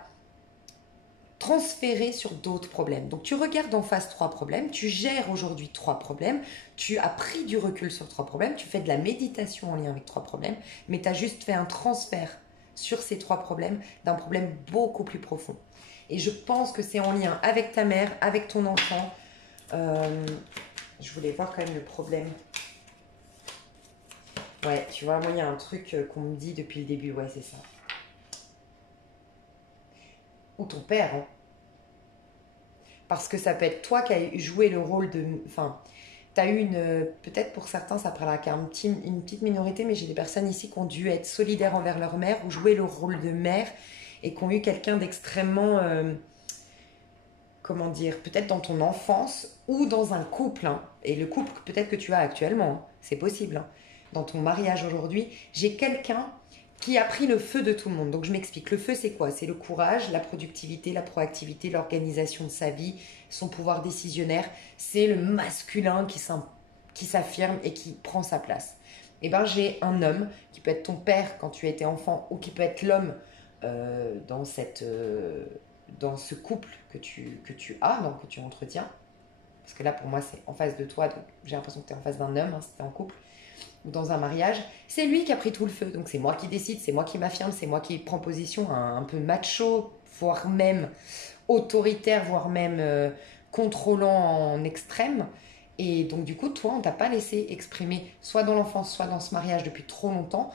transféré sur d'autres problèmes. Donc tu regardes en face 3 problèmes, tu gères aujourd'hui 3 problèmes, tu as pris du recul sur 3 problèmes, tu fais de la méditation en lien avec 3 problèmes, mais tu as juste fait un transfert sur ces 3 problèmes d'un problème beaucoup plus profond. Et je pense que c'est en lien avec ta mère, avec ton enfant. Je voulais voir quand même le problème. Ouais, tu vois, moi, il y a un truc qu'on me dit depuis le début. Ouais, c'est ça. Ou ton père, hein. Parce que ça peut être toi qui as joué le rôle de... Enfin, tu as eu une... Peut-être pour certains, ça prendra une petite minorité, mais j'ai des personnes ici qui ont dû être solidaires envers leur mère ou jouer le rôle de mère et qui ont eu quelqu'un d'extrêmement... comment dire, peut-être dans ton enfance ou dans un couple, hein, et le couple peut-être que tu as actuellement, hein, c'est possible, hein, dans ton mariage aujourd'hui, j'ai quelqu'un qui a pris le feu de tout le monde. Donc je m'explique, le feu c'est quoi? C'est le courage, la productivité, la proactivité, l'organisation de sa vie, son pouvoir décisionnaire, c'est le masculin qui s'affirme et qui prend sa place. Et ben j'ai un homme qui peut être ton père quand tu étais enfant ou qui peut être l'homme dans dans ce couple que tu as, donc que tu entretiens. Parce que là, pour moi, c'est en face de toi, donc j'ai l'impression que tu es en face d'un homme, hein, si tu es en couple, ou dans un mariage. C'est lui qui a pris tout le feu, donc c'est moi qui décide, c'est moi qui m'affirme, c'est moi qui prends position, un peu macho, voire même autoritaire, voire même contrôlant en extrême. Et donc, du coup, toi, on t'a pas laissé exprimer, soit dans l'enfance, soit dans ce mariage depuis trop longtemps,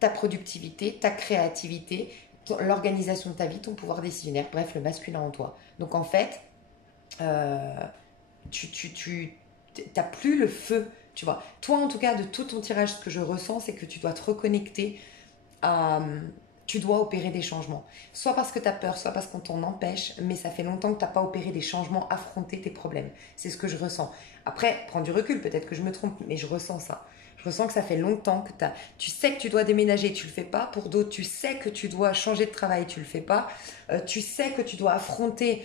ta productivité, ta créativité, l'organisation de ta vie, ton pouvoir décisionnaire, bref, le masculin en toi. Donc en fait, euh, tu n'as plus le feu, tu vois. Toi, en tout cas, de tout ton tirage, ce que je ressens, c'est que tu dois te reconnecter à... Tu dois opérer des changements. Soit parce que tu as peur, soit parce qu'on t'en empêche, mais ça fait longtemps que tu n'as pas opéré des changements, affronté tes problèmes. C'est ce que je ressens. Après, prends du recul, peut-être que je me trompe, mais je ressens ça. Je ressens que ça fait longtemps que tu sais que tu dois déménager, tu le fais pas. Pour d'autres, tu sais que tu dois changer de travail, tu le fais pas. Tu sais que tu dois affronter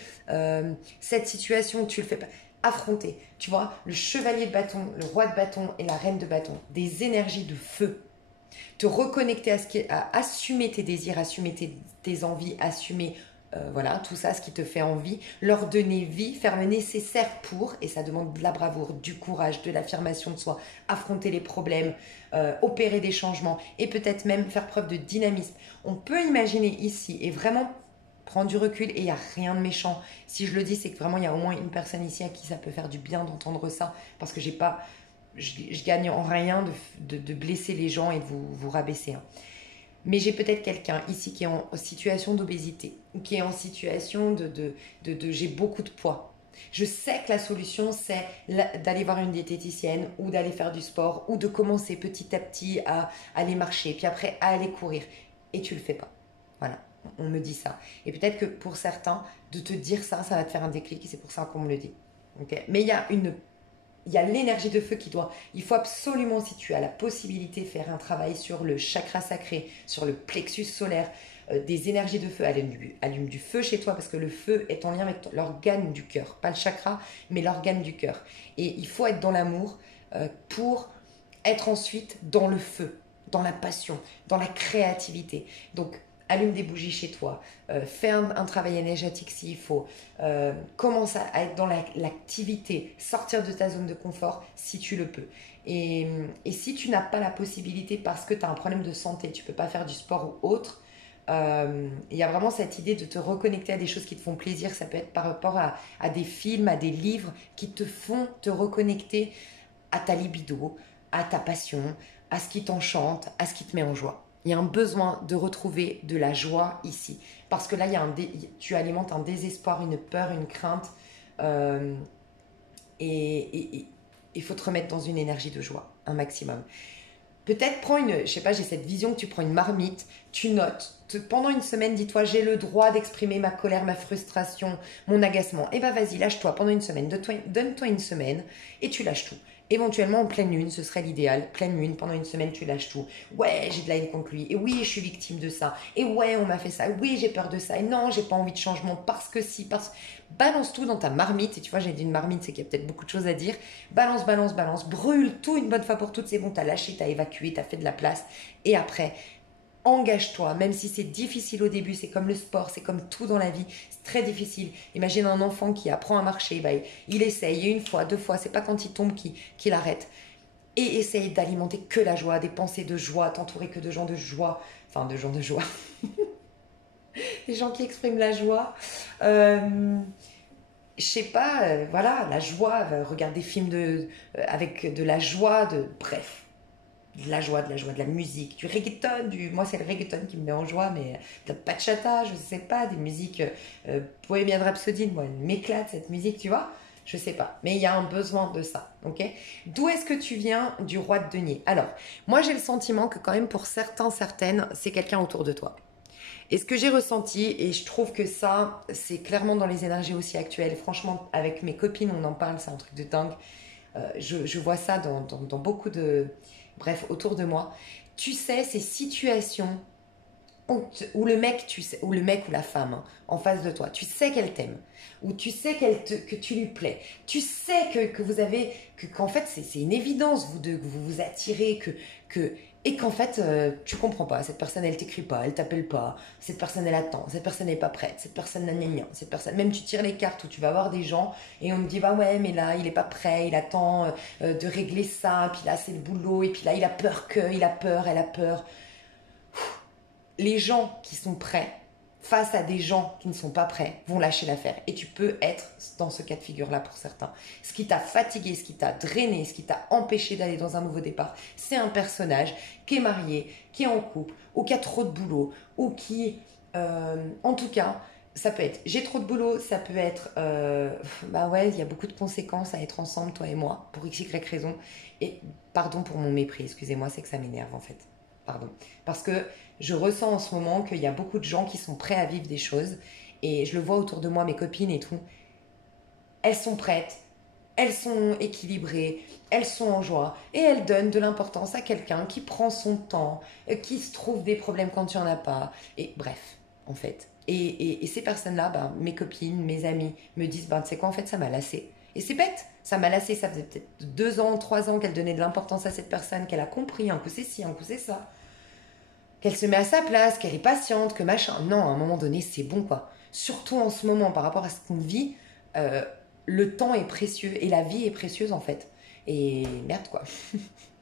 cette situation, tu le fais pas. Affronter, tu vois, le chevalier de bâton, le roi de bâton et la reine de bâton, des énergies de feu. Te reconnecter à assumer tes désirs, assumer tes envies, assumer voilà, tout ça, ce qui te fait envie, leur donner vie, faire le nécessaire pour, et ça demande de la bravoure, du courage, de l'affirmation de soi, affronter les problèmes, opérer des changements et peut-être même faire preuve de dynamisme. On peut imaginer ici et vraiment prendre du recul et il n'y a rien de méchant. Si je le dis, c'est que vraiment il y a au moins une personne ici à qui ça peut faire du bien d'entendre ça parce que je gagne en rien de blesser les gens et de vous rabaisser. Hein. Mais j'ai peut-être quelqu'un ici qui est en situation d'obésité, qui est en situation j'ai beaucoup de poids. Je sais que la solution, c'est d'aller voir une diététicienne ou d'aller faire du sport ou de commencer petit à petit à aller marcher, puis après à aller courir. Et tu le fais pas. Voilà, on me dit ça. Et peut-être que pour certains, de te dire ça, ça va te faire un déclic et c'est pour ça qu'on me le dit. Okay, mais il y a l'énergie de feu qui doit... Il faut absolument, si tu as la possibilité, faire un travail sur le chakra sacré, sur le plexus solaire, des énergies de feu. Allume du feu chez toi parce que le feu est en lien avec l'organe du cœur. Pas le chakra, mais l'organe du cœur. Et il faut être dans l'amour pour être ensuite dans le feu, dans la passion, dans la créativité. Donc, allume des bougies chez toi, fais un travail énergétique s'il faut, commence à être dans l'activité, sortir de ta zone de confort si tu le peux. Et si tu n'as pas la possibilité parce que tu as un problème de santé, tu ne peux pas faire du sport ou autre, il y a vraiment cette idée de te reconnecter à des choses qui te font plaisir. Ça peut être par rapport à des films, à des livres qui te font te reconnecter à ta libido, à ta passion, à ce qui t'enchante, à ce qui te met en joie. Il y a un besoin de retrouver de la joie ici. Parce que là, tu alimentes un désespoir, une peur, une crainte. Et il faut te remettre dans une énergie de joie, un maximum. Peut-être prends une, je sais pas, j'ai cette vision que tu prends une marmite, tu notes. Pendant une semaine, dis-toi, j'ai le droit d'exprimer ma colère, ma frustration, mon agacement. Et bah vas-y, lâche-toi pendant une semaine. Donne-toi une semaine et tu lâches tout. Éventuellement en pleine lune, ce serait l'idéal. Pleine lune, pendant une semaine, tu lâches tout. Ouais, j'ai de la haine contre lui. Et oui, je suis victime de ça. Et ouais, on m'a fait ça. Oui, j'ai peur de ça. Et non, j'ai pas envie de changement parce que si, parce... Balance tout dans ta marmite. Et tu vois, j'ai dit une marmite, c'est qu'il y a peut-être beaucoup de choses à dire. Balance, balance, balance. Brûle tout une bonne fois pour toutes. C'est bon, t'as lâché, t'as évacué, t'as fait de la place. Et après, engage-toi, même si c'est difficile au début, c'est comme le sport, c'est comme tout dans la vie, c'est très difficile. Imagine un enfant qui apprend à marcher, bah, il essaye, et une fois, deux fois, c'est pas quand il tombe qu'il arrête. Et essaye d'alimenter que la joie, des pensées de joie, t'entourer que de gens de joie, enfin de gens de joie, des gens qui expriment la joie. Je sais pas, voilà, la joie, regarde des films avec de la joie, bref de la joie, de la joie, de la musique, du reggaeton, moi c'est le reggaeton qui me met en joie, mais de la bachata, je sais pas, des musiques Bohemian Rhapsody, moi elle m'éclate cette musique, tu vois, je sais pas, mais il y a un besoin de ça, ok. D'où est-ce que tu viens? Du roi de denier. Alors, moi j'ai le sentiment que quand même pour certains, certaines, c'est quelqu'un autour de toi. Et ce que j'ai ressenti, et je trouve que ça, c'est clairement dans les énergies aussi actuelles, franchement, avec mes copines, on en parle, c'est un truc de dingue, je vois ça dans beaucoup de... Bref, autour de moi. Tu sais, ces situations où le mec, tu sais, ou le mec ou la femme hein, en face de toi, tu sais qu'elle t'aime, ou tu sais que tu lui plais, tu sais que vous avez, qu'en fait c'est une évidence vous deux, que vous vous attirez, et qu'en fait tu comprends pas, cette personne elle t'écrit pas, elle t'appelle pas, cette personne elle attend, cette personne n'est pas prête, cette personne cette personne, même tu tires les cartes où tu vas voir des gens et on me dit bah ouais mais là il est pas prêt, il attend de régler ça, puis là c'est le boulot, et puis là il a peur il a peur, elle a peur. Les gens qui sont prêts face à des gens qui ne sont pas prêts vont lâcher l'affaire. Et tu peux être dans ce cas de figure-là pour certains. Ce qui t'a fatigué, ce qui t'a drainé, ce qui t'a empêché d'aller dans un nouveau départ, c'est un personnage qui est marié, qui est en couple, ou qui a trop de boulot, ou qui, en tout cas, ça peut être j'ai trop de boulot, ça peut être bah ouais, il y a beaucoup de conséquences à être ensemble, toi et moi, pour x, y raison. Et pardon pour mon mépris, excusez-moi, c'est que ça m'énerve en fait. Pardon. Parce que je ressens en ce moment qu'il y a beaucoup de gens qui sont prêts à vivre des choses. Et je le vois autour de moi, mes copines et tout. Elles sont prêtes, elles sont équilibrées, elles sont en joie. Et elles donnent de l'importance à quelqu'un qui prend son temps, qui se trouve des problèmes quand il n'y en a pas. Et bref, en fait. Et ces personnes-là, ben, mes copines, mes amis, me disent, ben, tu sais quoi, en fait, ça m'a lassé. Et c'est bête, ça m'a lassé. Ça faisait peut-être 2 ans, 3 ans qu'elle donnait de l'importance à cette personne, qu'elle a compris, un coup c'est ci, un coup c'est ça, qu'elle se met à sa place, qu'elle est patiente, que machin. Non, à un moment donné, c'est bon, quoi. Surtout en ce moment, par rapport à ce qu'on vit, euh, le temps est précieux et la vie est précieuse, en fait. Et merde, quoi.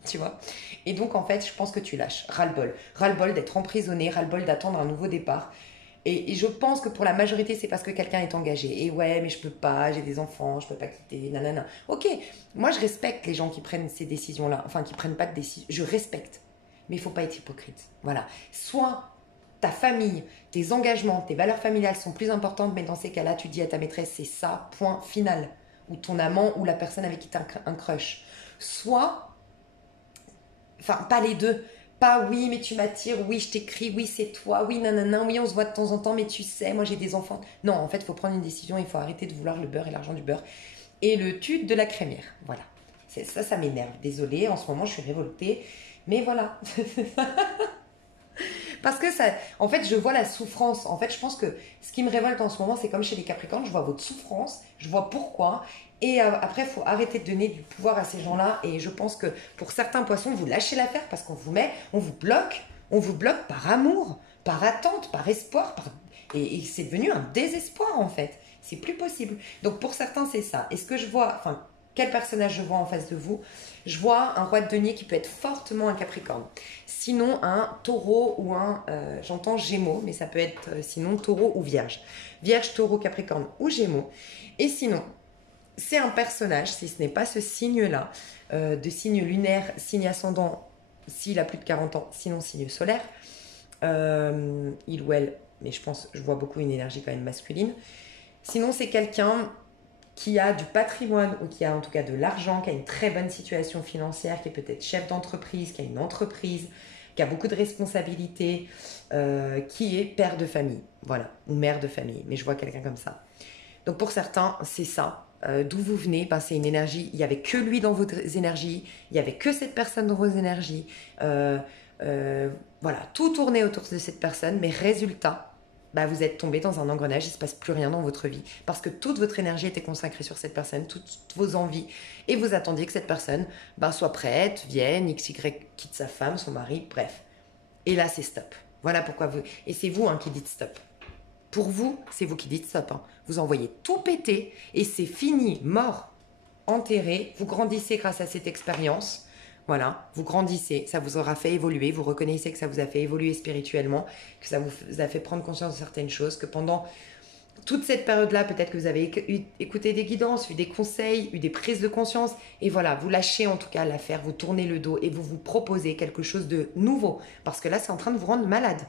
Tu vois. Et donc, en fait, je pense que tu lâches. Ras-le-bol. Ras-le-bol d'être emprisonné, ras-le-bol d'attendre un nouveau départ. Et je pense que pour la majorité, c'est parce que quelqu'un est engagé. Et ouais, mais je peux pas, j'ai des enfants, je peux pas quitter, nanana. Ok, moi je respecte les gens qui prennent ces décisions-là, enfin qui prennent pas de décision. Je respecte. Mais il faut pas être hypocrite. Voilà. Soit ta famille, tes engagements, tes valeurs familiales sont plus importantes, mais dans ces cas-là, tu dis à ta maîtresse, c'est ça, point final. Ou ton amant, ou la personne avec qui tu as un crush. Soit, enfin, pas les deux. Pas oui, mais tu m'attires, oui, je t'écris, oui, c'est toi, oui, nanana, oui, on se voit de temps en temps, mais tu sais, moi j'ai des enfants. Non, en fait, il faut prendre une décision, il faut arrêter de vouloir le beurre et l'argent du beurre. Et le tube de la crémière. Voilà. Ça m'énerve. Désolée, en ce moment, je suis révoltée. Mais voilà. Parce que ça, en fait, je vois la souffrance. En fait, je pense que ce qui me révolte en ce moment, c'est comme chez les Capricornes, je vois votre souffrance, je vois pourquoi. Et après, il faut arrêter de donner du pouvoir à ces gens-là. Et je pense que pour certains poissons, vous lâchez l'affaire parce qu'on vous met, on vous bloque par amour, par attente, par espoir. Et c'est devenu un désespoir, en fait. C'est plus possible. Donc, pour certains, c'est ça. Et ce que je vois, enfin, quel personnage je vois en face de vous? Je vois un roi de denier qui peut être fortement un Capricorne. Sinon, un taureau ou j'entends gémeaux, mais ça peut être sinon taureau ou vierge. Vierge, taureau, capricorne ou gémeaux. Et sinon, c'est un personnage, si ce n'est pas ce signe-là, de signe lunaire, signe ascendant, s'il a plus de 40 ans, sinon signe solaire, il ou elle, mais je vois beaucoup une énergie quand même masculine. Sinon, c'est quelqu'un qui a du patrimoine ou qui a en tout cas de l'argent, qui a une très bonne situation financière, qui est peut-être chef d'entreprise, qui a une entreprise, qui a beaucoup de responsabilités, qui est père de famille, voilà, ou mère de famille, mais je vois quelqu'un comme ça. Donc pour certains, c'est ça. D'où vous venez, ben, c'est une énergie, il n'y avait que lui dans vos énergies, il n'y avait que cette personne dans vos énergies. Voilà, tout tournait autour de cette personne, mais résultat, bah, vous êtes tombé dans un engrenage, il ne se passe plus rien dans votre vie. Parce que toute votre énergie était consacrée sur cette personne, toutes vos envies, et vous attendiez que cette personne bah, soit prête, vienne, XY quitte sa femme, son mari, bref. Et là, c'est stop. Voilà pourquoi vous... Et c'est vous qui dites stop. Pour vous, c'est vous qui dites stop. Vous envoyez tout péter, et c'est fini, mort, enterré. Vous grandissez grâce à cette expérience. Voilà, vous grandissez, ça vous aura fait évoluer, vous reconnaissez que ça vous a fait évoluer spirituellement, que ça vous a fait prendre conscience de certaines choses, que pendant toute cette période-là, peut-être que vous avez écouté des guidances, eu des conseils, eu des prises de conscience, et voilà, vous lâchez en tout cas l'affaire, vous tournez le dos et vous vous proposez quelque chose de nouveau, parce que là, c'est en train de vous rendre malade,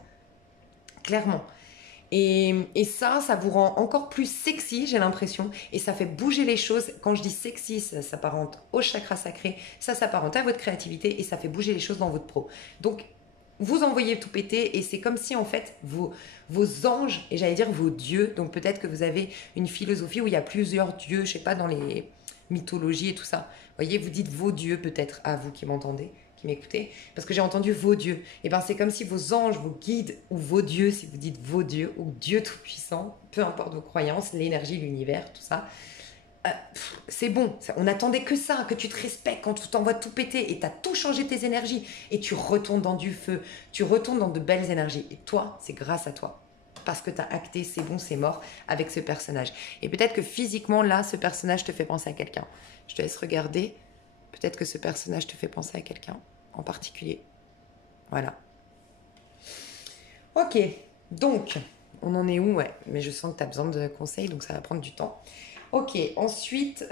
clairement. Et ça vous rend encore plus sexy, j'ai l'impression, et ça fait bouger les choses. Quand je dis sexy, ça s'apparente au chakra sacré, ça s'apparente à votre créativité, et ça fait bouger les choses dans votre pro. Donc, vous envoyez tout péter, et c'est comme si, en fait, vos anges, et j'allais dire vos dieux, donc peut-être que vous avez une philosophie où il y a plusieurs dieux, je sais pas, dans les mythologies et tout ça. Vous voyez, vous dites vos dieux, peut-être, à vous qui m'entendez, qui m'écoutez, parce que j'ai entendu vos dieux. Et bien c'est comme si vos anges, vos guides, ou vos dieux, si vous dites vos dieux, ou Dieu tout-puissant, peu importe vos croyances, l'énergie, l'univers, tout ça, c'est bon, on n'attendait que ça, que tu te respectes quand tu t'envoies tout péter et tu as tout changé tes énergies et tu retournes dans du feu, tu retournes dans de belles énergies. Et toi, c'est grâce à toi. Parce que tu as acté, c'est bon, c'est mort avec ce personnage. Et peut-être que physiquement, là, ce personnage te fait penser à quelqu'un. Je te laisse regarder. Peut-être que ce personnage te fait penser à quelqu'un en particulier. Voilà. Ok, donc, on en est où? Ouais, mais je sens que tu as besoin de conseils, donc ça va prendre du temps. Ok, ensuite,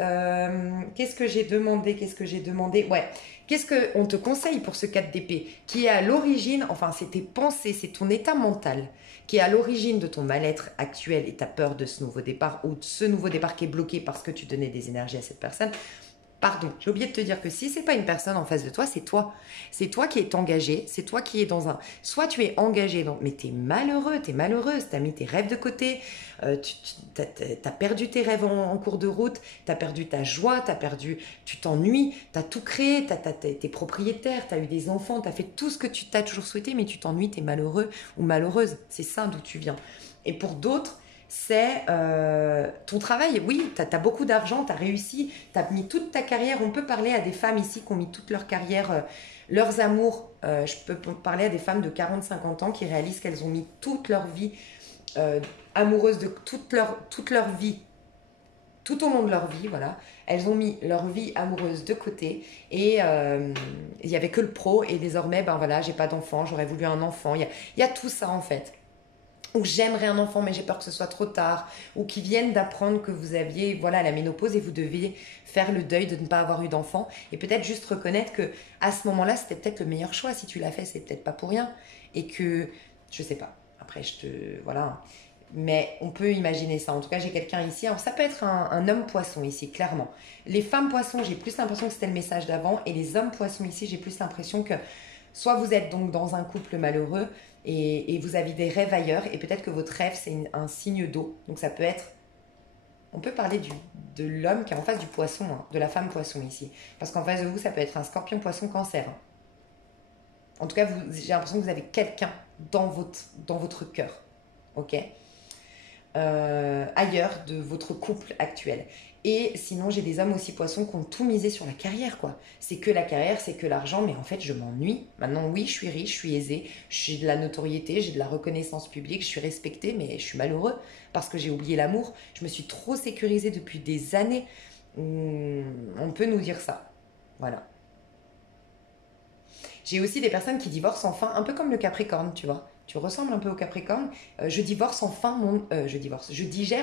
qu'est-ce que j'ai demandé? Ouais, qu'est-ce qu'on te conseille pour ce 4 d'épée qui est à l'origine, enfin, c'est tes pensées, c'est ton état mental qui est à l'origine de ton mal-être actuel et ta peur de ce nouveau départ ou de ce nouveau départ qui est bloqué parce que tu donnais des énergies à cette personne. Pardon, j'ai oublié de te dire que si c'est pas une personne en face de toi, c'est toi. C'est toi qui es engagé, c'est toi qui es dans un... Soit tu es engagé, mais tu es malheureux, tu es malheureuse, tu as mis tes rêves de côté, tu as perdu tes rêves en cours de route, tu as perdu ta joie, tu t'ennuies, tu as tout créé, tu es propriétaire, tu as eu des enfants, tu as fait tout ce que tu t'as toujours souhaité, mais tu t'ennuies, tu es malheureux ou malheureuse. C'est ça d'où tu viens. Et pour d'autres, c'est ton travail. Oui, tu as beaucoup d'argent, tu as réussi, tu as mis toute ta carrière. On peut parler à des femmes ici qui ont mis toute leur carrière, leurs amours. Je peux parler à des femmes de 40-50 ans qui réalisent qu'elles ont mis toute leur vie amoureuse de toute leur vie, tout au long de leur vie, voilà. Elles ont mis leur vie amoureuse de côté et il n'y avait que le pro. Et désormais, ben voilà, j'ai pas d'enfant, j'aurais voulu un enfant. Il y a tout ça en fait. Ou j'aimerais un enfant mais j'ai peur que ce soit trop tard, ou qui viennent d'apprendre que vous aviez voilà la ménopause et vous deviez faire le deuil de ne pas avoir eu d'enfant et peut-être juste reconnaître que à ce moment-là c'était peut-être le meilleur choix. Si tu l'as fait, c'est peut-être pas pour rien et que je sais pas. Après voilà, mais on peut imaginer ça. En tout cas, j'ai quelqu'un ici. Alors ça peut être un homme poisson ici, clairement. Les femmes poissons, j'ai plus l'impression que c'était le message d'avant, et les hommes poissons ici, j'ai plus l'impression que soit vous êtes donc dans un couple malheureux et vous avez des rêves ailleurs, et peut-être que votre rêve c'est un signe d'eau. Donc ça peut être, on peut parler de l'homme qui est en face du poisson, de la femme poisson ici, parce qu'en face de vous ça peut être un scorpion, poisson, cancer. En tout cas, j'ai l'impression que vous avez quelqu'un dans votre cœur, ok, ailleurs de votre couple actuel. Et sinon, j'ai des hommes aussi poissons qui ont tout misé sur la carrière, quoi. C'est que la carrière, c'est que l'argent, mais en fait, je m'ennuie. Maintenant, oui, je suis riche, je suis aisée, j'ai de la notoriété, j'ai de la reconnaissance publique, je suis respectée, mais je suis malheureux parce que j'ai oublié l'amour. Je me suis trop sécurisée depuis des années. On peut nous dire ça. Voilà. J'ai aussi des personnes qui divorcent enfin, un peu comme le Capricorne, tu vois. Tu ressembles un peu au Capricorne. Je digère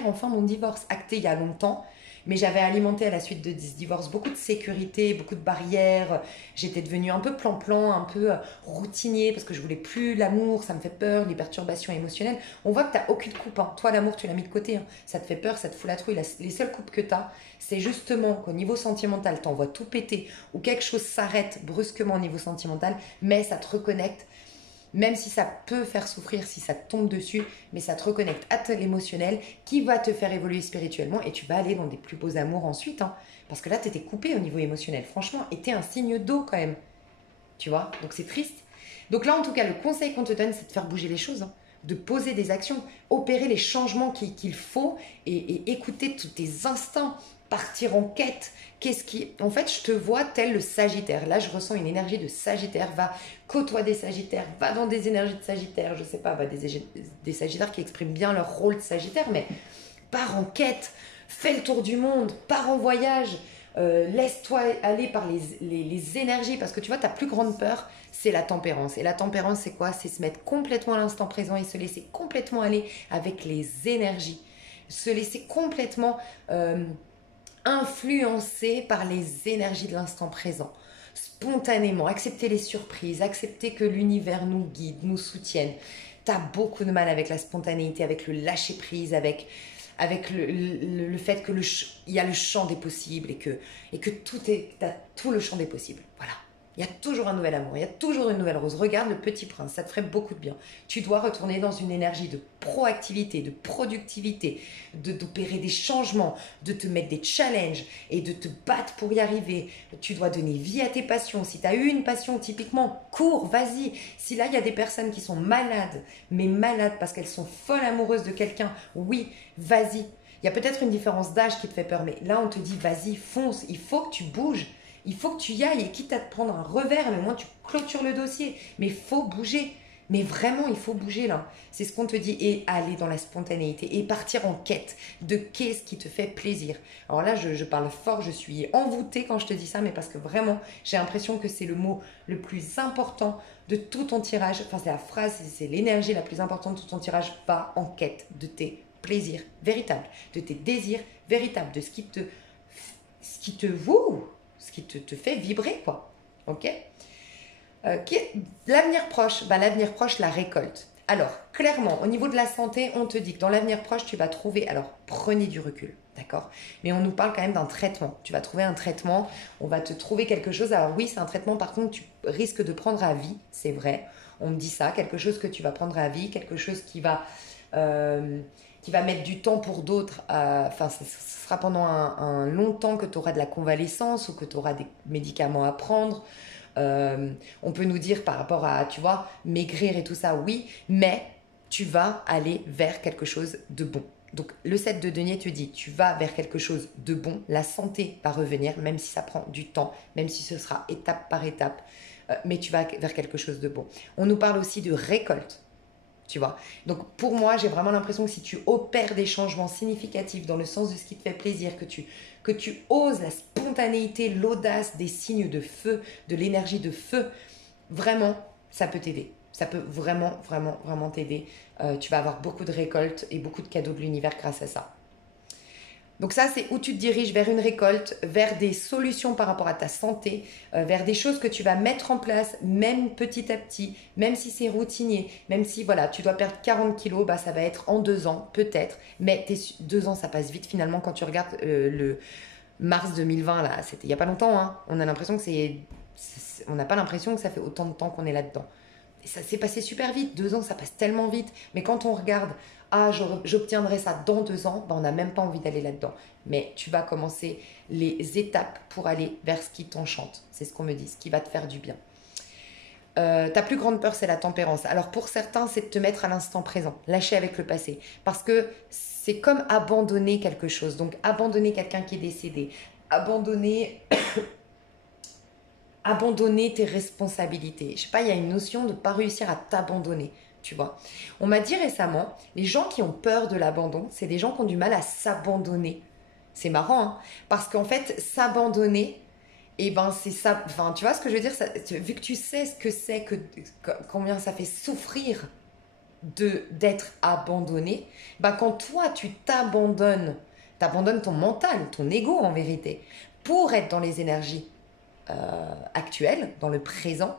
enfin mon divorce, acté il y a longtemps. Mais j'avais alimenté à la suite de ce divorce beaucoup de sécurité, beaucoup de barrières. J'étais devenue un peu plan-plan, un peu routinier parce que je voulais plus l'amour, ça me fait peur, les perturbations émotionnelles. On voit que tu n'as aucune coupe. Hein. Toi, l'amour, tu l'as mis de côté. Hein. Ça te fait peur, ça te fout la trouille. Les seules coupes que tu as, c'est justement qu'au niveau sentimental, tu envoies tout péter ou quelque chose s'arrête brusquement au niveau sentimental, mais ça te reconnecte. Même si ça peut faire souffrir, si ça te tombe dessus, mais ça te reconnecte à l'émotionnel qui va te faire évoluer spirituellement et tu vas aller dans des plus beaux amours ensuite. Hein. Parce que là, tu étais coupé au niveau émotionnel, franchement, et t'es un signe d'eau quand même. Tu vois, donc c'est triste. Donc là, en tout cas, le conseil qu'on te donne, c'est de faire bouger les choses, hein, de poser des actions, opérer les changements qu'il faut et écouter tous tes instincts, partir en quête. Qu'est-ce qui... En fait, je te vois tel le Sagittaire. Là, je ressens une énergie de Sagittaire. Va côtoie des Sagittaires, va dans des énergies de Sagittaire, je sais pas, va des Sagittaires qui expriment bien leur rôle de Sagittaire, mais pars en quête, fais le tour du monde, pars en voyage. Laisse-toi aller par les énergies parce que tu vois, ta plus grande peur, c'est la tempérance. Et la tempérance, c'est quoi? C'est se mettre complètement à l'instant présent et se laisser complètement aller avec les énergies. Se laisser complètement influencer par les énergies de l'instant présent. Spontanément, accepter les surprises, accepter que l'univers nous guide, nous soutienne. Tu as beaucoup de mal avec la spontanéité, avec le lâcher-prise, avec le fait que il y a le champ des possibles et que t'as tout le champ des possibles. Voilà. Il y a toujours un nouvel amour, il y a toujours une nouvelle rose. Regarde le Petit Prince, ça te ferait beaucoup de bien. Tu dois retourner dans une énergie de proactivité, de productivité, d'opérer des changements, de te mettre des challenges et de te battre pour y arriver. Tu dois donner vie à tes passions. Si tu as eu une passion, typiquement, cours, vas-y. Si là, il y a des personnes qui sont malades, mais malades parce qu'elles sont folles amoureuses de quelqu'un, oui, vas-y. Il y a peut-être une différence d'âge qui te fait peur, mais là, on te dit, vas-y, fonce, il faut que tu bouges. Il faut que tu y ailles et quitte à te prendre un revers, mais au moins tu clôtures le dossier. Mais il faut bouger. Mais vraiment, il faut bouger là. C'est ce qu'on te dit. Et aller dans la spontanéité et partir en quête de qu'est-ce qui te fait plaisir. Alors là, je parle fort, je suis envoûtée quand je te dis ça, mais parce que vraiment, j'ai l'impression que c'est le mot le plus important de tout ton tirage. Enfin, c'est la phrase, c'est l'énergie la plus importante de tout ton tirage. Va en quête de tes plaisirs véritables, de tes désirs véritables, de ce qui te voue. Ce qui te fait vibrer, quoi. Ok. L'avenir proche, l'avenir proche, la récolte. Alors, clairement, au niveau de la santé, on te dit que dans l'avenir proche, tu vas trouver... Alors, prenez du recul, d'accord? Mais on nous parle quand même d'un traitement. Tu vas trouver un traitement, on va te trouver quelque chose. Alors oui, c'est un traitement, par contre, tu risques de prendre à vie, c'est vrai. On me dit ça, quelque chose que tu vas prendre à vie, quelque chose qui va mettre du temps pour d'autres. Enfin, ce sera pendant un long temps que tu auras de la convalescence ou que tu auras des médicaments à prendre. On peut nous dire par rapport à, tu vois, maigrir et tout ça, oui, mais tu vas aller vers quelque chose de bon. Donc, le 7 de denier te dit, tu vas vers quelque chose de bon, la santé va revenir, même si ça prend du temps, même si ce sera étape par étape, mais tu vas vers quelque chose de bon. On nous parle aussi de récolte. Tu vois. Donc pour moi, j'ai vraiment l'impression que si tu opères des changements significatifs dans le sens de ce qui te fait plaisir, que tu oses la spontanéité, l'audace des signes de feu, de l'énergie de feu, vraiment, ça peut t'aider. Ça peut vraiment, vraiment, vraiment t'aider. Tu vas avoir beaucoup de récoltes et beaucoup de cadeaux de l'univers grâce à ça. Donc ça, c'est où tu te diriges vers une récolte, vers des solutions par rapport à ta santé, vers des choses que tu vas mettre en place, même petit à petit, même si c'est routinier, même si voilà, tu dois perdre 40 kilos, ça va être en 2 ans, peut-être. Mais 2 ans, ça passe vite finalement quand tu regardes le mars 2020, là, c'était il n'y a pas longtemps. Hein. On a l'impression que on n'a pas l'impression que ça fait autant de temps qu'on est là-dedans. Et ça s'est passé super vite, 2 ans, ça passe tellement vite. Mais quand on regarde... Ah, j'obtiendrai ça dans 2 ans, on n'a même pas envie d'aller là-dedans. Mais tu vas commencer les étapes pour aller vers ce qui t'enchante. C'est ce qu'on me dit, ce qui va te faire du bien. Ta plus grande peur, c'est la tempérance. Alors pour certains, c'est de te mettre à l'instant présent, lâcher avec le passé. Parce que c'est comme abandonner quelque chose. Donc abandonner quelqu'un qui est décédé, abandonner tes responsabilités. Je sais pas, il y a une notion de ne pas réussir à t'abandonner. Tu vois. On m'a dit récemment, les gens qui ont peur de l'abandon, c'est des gens qui ont du mal à s'abandonner. C'est marrant, hein, parce qu'en fait, s'abandonner, c'est ça. Enfin, tu vois ce que je veux dire, vu que tu sais ce que c'est, combien ça fait souffrir d'être abandonné, quand toi, tu t'abandonnes, T'abandonnes ton mental, ton ego en vérité, pour être dans les énergies actuelles, dans le présent.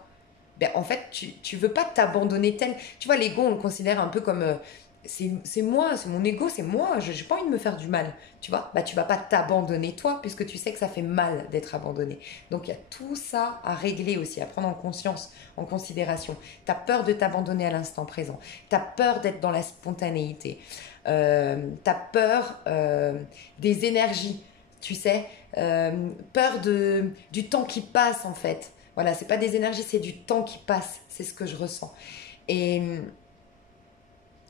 Ben, en fait, tu veux pas t'abandonner tel. Tu vois, l'ego, on le considère un peu comme c'est moi, c'est mon ego, c'est moi, je n'ai pas envie de me faire du mal. Tu vois, bah, tu vas pas t'abandonner toi, puisque tu sais que ça fait mal d'être abandonné. Donc, il y a tout ça à régler aussi, à prendre en conscience, en considération. Tu as peur de t'abandonner à l'instant présent. Tu as peur d'être dans la spontanéité. Tu as peur des énergies, tu sais, peur du temps qui passe en fait. Voilà, c'est pas des énergies, c'est du temps qui passe. C'est ce que je ressens. Et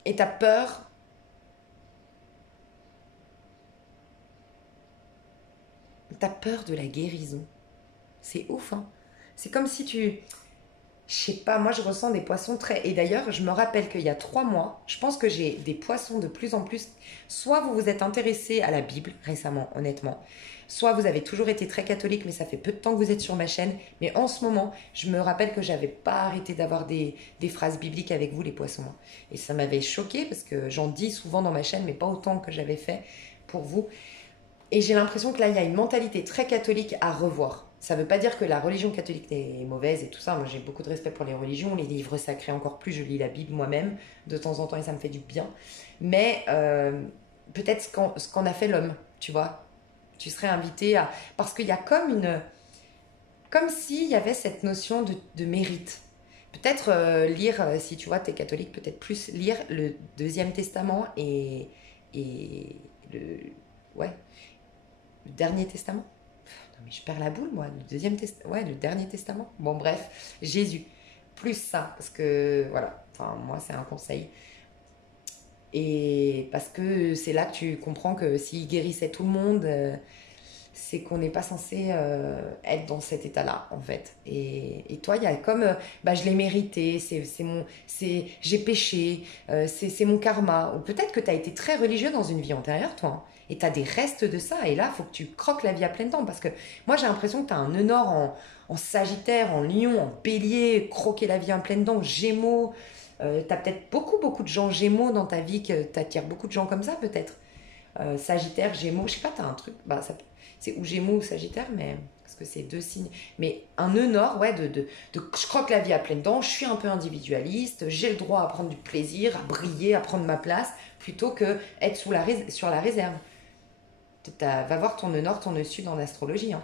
et t'as peur, t'as peur de la guérison. C'est ouf, hein. C'est comme si tu, je sais pas, moi je ressens des poissons très. Et d'ailleurs, je me rappelle qu'il y a 3 mois, je pense que j'ai des poissons de plus en plus. Soit vous vous êtes intéressé à la Bible récemment, honnêtement. Soit vous avez toujours été très catholique, mais ça fait peu de temps que vous êtes sur ma chaîne. Mais en ce moment, je me rappelle que j'avais pas arrêté d'avoir des phrases bibliques avec vous, les poissons. Et ça m'avait choqué parce que j'en dis souvent dans ma chaîne, mais pas autant que j'avais fait pour vous. Et j'ai l'impression que là, il y a une mentalité très catholique à revoir. Ça ne veut pas dire que la religion catholique est mauvaise et tout ça. Moi, j'ai beaucoup de respect pour les religions, les livres sacrés encore plus. Je lis la Bible moi-même de temps en temps et ça me fait du bien. Mais peut-être ce qu'en a fait l'homme, tu vois. Tu serais invité à... Parce qu'il y a comme une... Comme s'il y avait cette notion de mérite. Peut-être lire, si tu vois, tu es catholique, peut-être plus lire le Deuxième Testament et le... Ouais, le Dernier Testament. Non, mais je perds la boule, moi. Le Deuxième Testament. Ouais, le Dernier Testament. Bon, bref, Jésus. Plus ça, parce que, voilà. Enfin, moi, c'est un conseil. Et parce que c'est là que tu comprends que s'il guérissait tout le monde, c'est qu'on n'est pas censé être dans cet état-là, en fait. Et toi, il y a comme, bah, je l'ai mérité, j'ai péché, c'est mon karma. Ou peut-être que tu as été très religieux dans une vie antérieure, toi, hein, et tu as des restes de ça. Et là, il faut que tu croques la vie à pleines dents. Parce que moi, j'ai l'impression que tu as un nœud nord en Sagittaire, en Lion, en Bélier, croquer la vie à pleines dents, Gémeaux. Tu as peut-être beaucoup, beaucoup de gens Gémeaux dans ta vie, que tu attires beaucoup de gens comme ça, peut-être. Sagittaire, Gémeaux, je sais pas, t'as un truc, bah, c'est ou Gémeaux ou Sagittaire, mais parce que c'est 2 signes. Mais un nœud nord, ouais, je croque la vie à pleines dents, je suis un peu individualiste, j'ai le droit à prendre du plaisir, à briller, à prendre ma place, plutôt que être sur la réserve. Va voir ton nœud nord, ton nœud sud en astrologie, hein.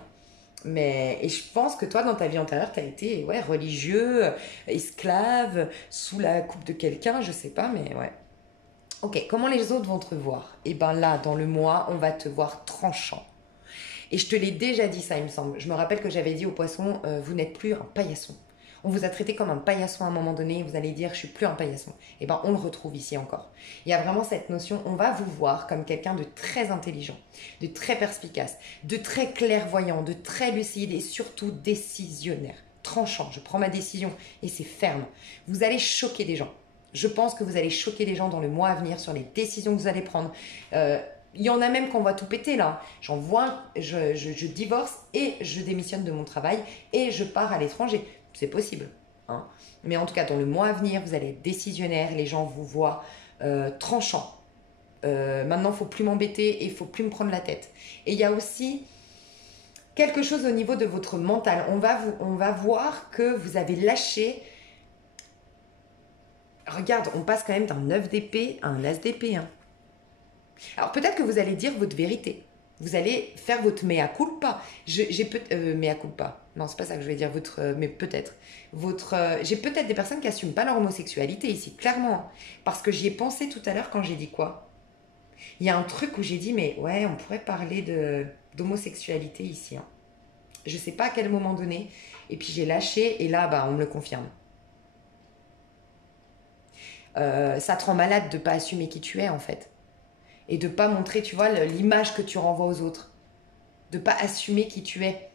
Et je pense que toi, dans ta vie antérieure, tu as été ouais, religieux, esclave, sous la coupe de quelqu'un, je sais pas, mais ouais. Ok, comment les autres vont te voir? Eh ben là, dans le mois, on va te voir tranchant. Et je te l'ai déjà dit ça, il me semble. Je me rappelle que j'avais dit aux poissons, vous n'êtes plus un paillasson. On vous a traité comme un paillasson à un moment donné, vous allez dire, je suis plus un paillasson. Eh ben, on le retrouve ici encore. Il y a vraiment cette notion, on va vous voir comme quelqu'un de très intelligent, de très perspicace, de très clairvoyant, de très lucide et surtout décisionnaire. Tranchant, je prends ma décision et c'est ferme. Vous allez choquer des gens. Je pense que vous allez choquer les gens dans le mois à venir sur les décisions que vous allez prendre. Il y en a même qu'on va tout péter là. J'en vois, je divorce et je démissionne de mon travail et je pars à l'étranger. C'est possible, hein. Mais en tout cas, dans le mois à venir, vous allez être décisionnaire. Les gens vous voient tranchant. Maintenant, il ne faut plus m'embêter et il ne faut plus me prendre la tête. Et il y a aussi quelque chose au niveau de votre mental. On va voir que vous avez lâché. Regarde, on passe quand même d'un 9 d'épée à un as d'épée, hein. Alors peut-être que vous allez dire votre vérité. Vous allez faire votre mea culpa. Mea culpa. Non, c'est pas ça que je vais dire. Mais peut-être. J'ai peut-être des personnes qui n'assument pas leur homosexualité ici, clairement. Parce que j'y ai pensé tout à l'heure quand j'ai dit quoi. Il y a un truc où j'ai dit, mais ouais, on pourrait parler d'homosexualité ici, hein. Je sais pas à quel moment donné. Et puis j'ai lâché et là, bah, on me le confirme. Ça te rend malade de ne pas assumer qui tu es en fait. Et de ne pas montrer, tu vois, l'image que tu renvoies aux autres. De ne pas assumer qui tu es.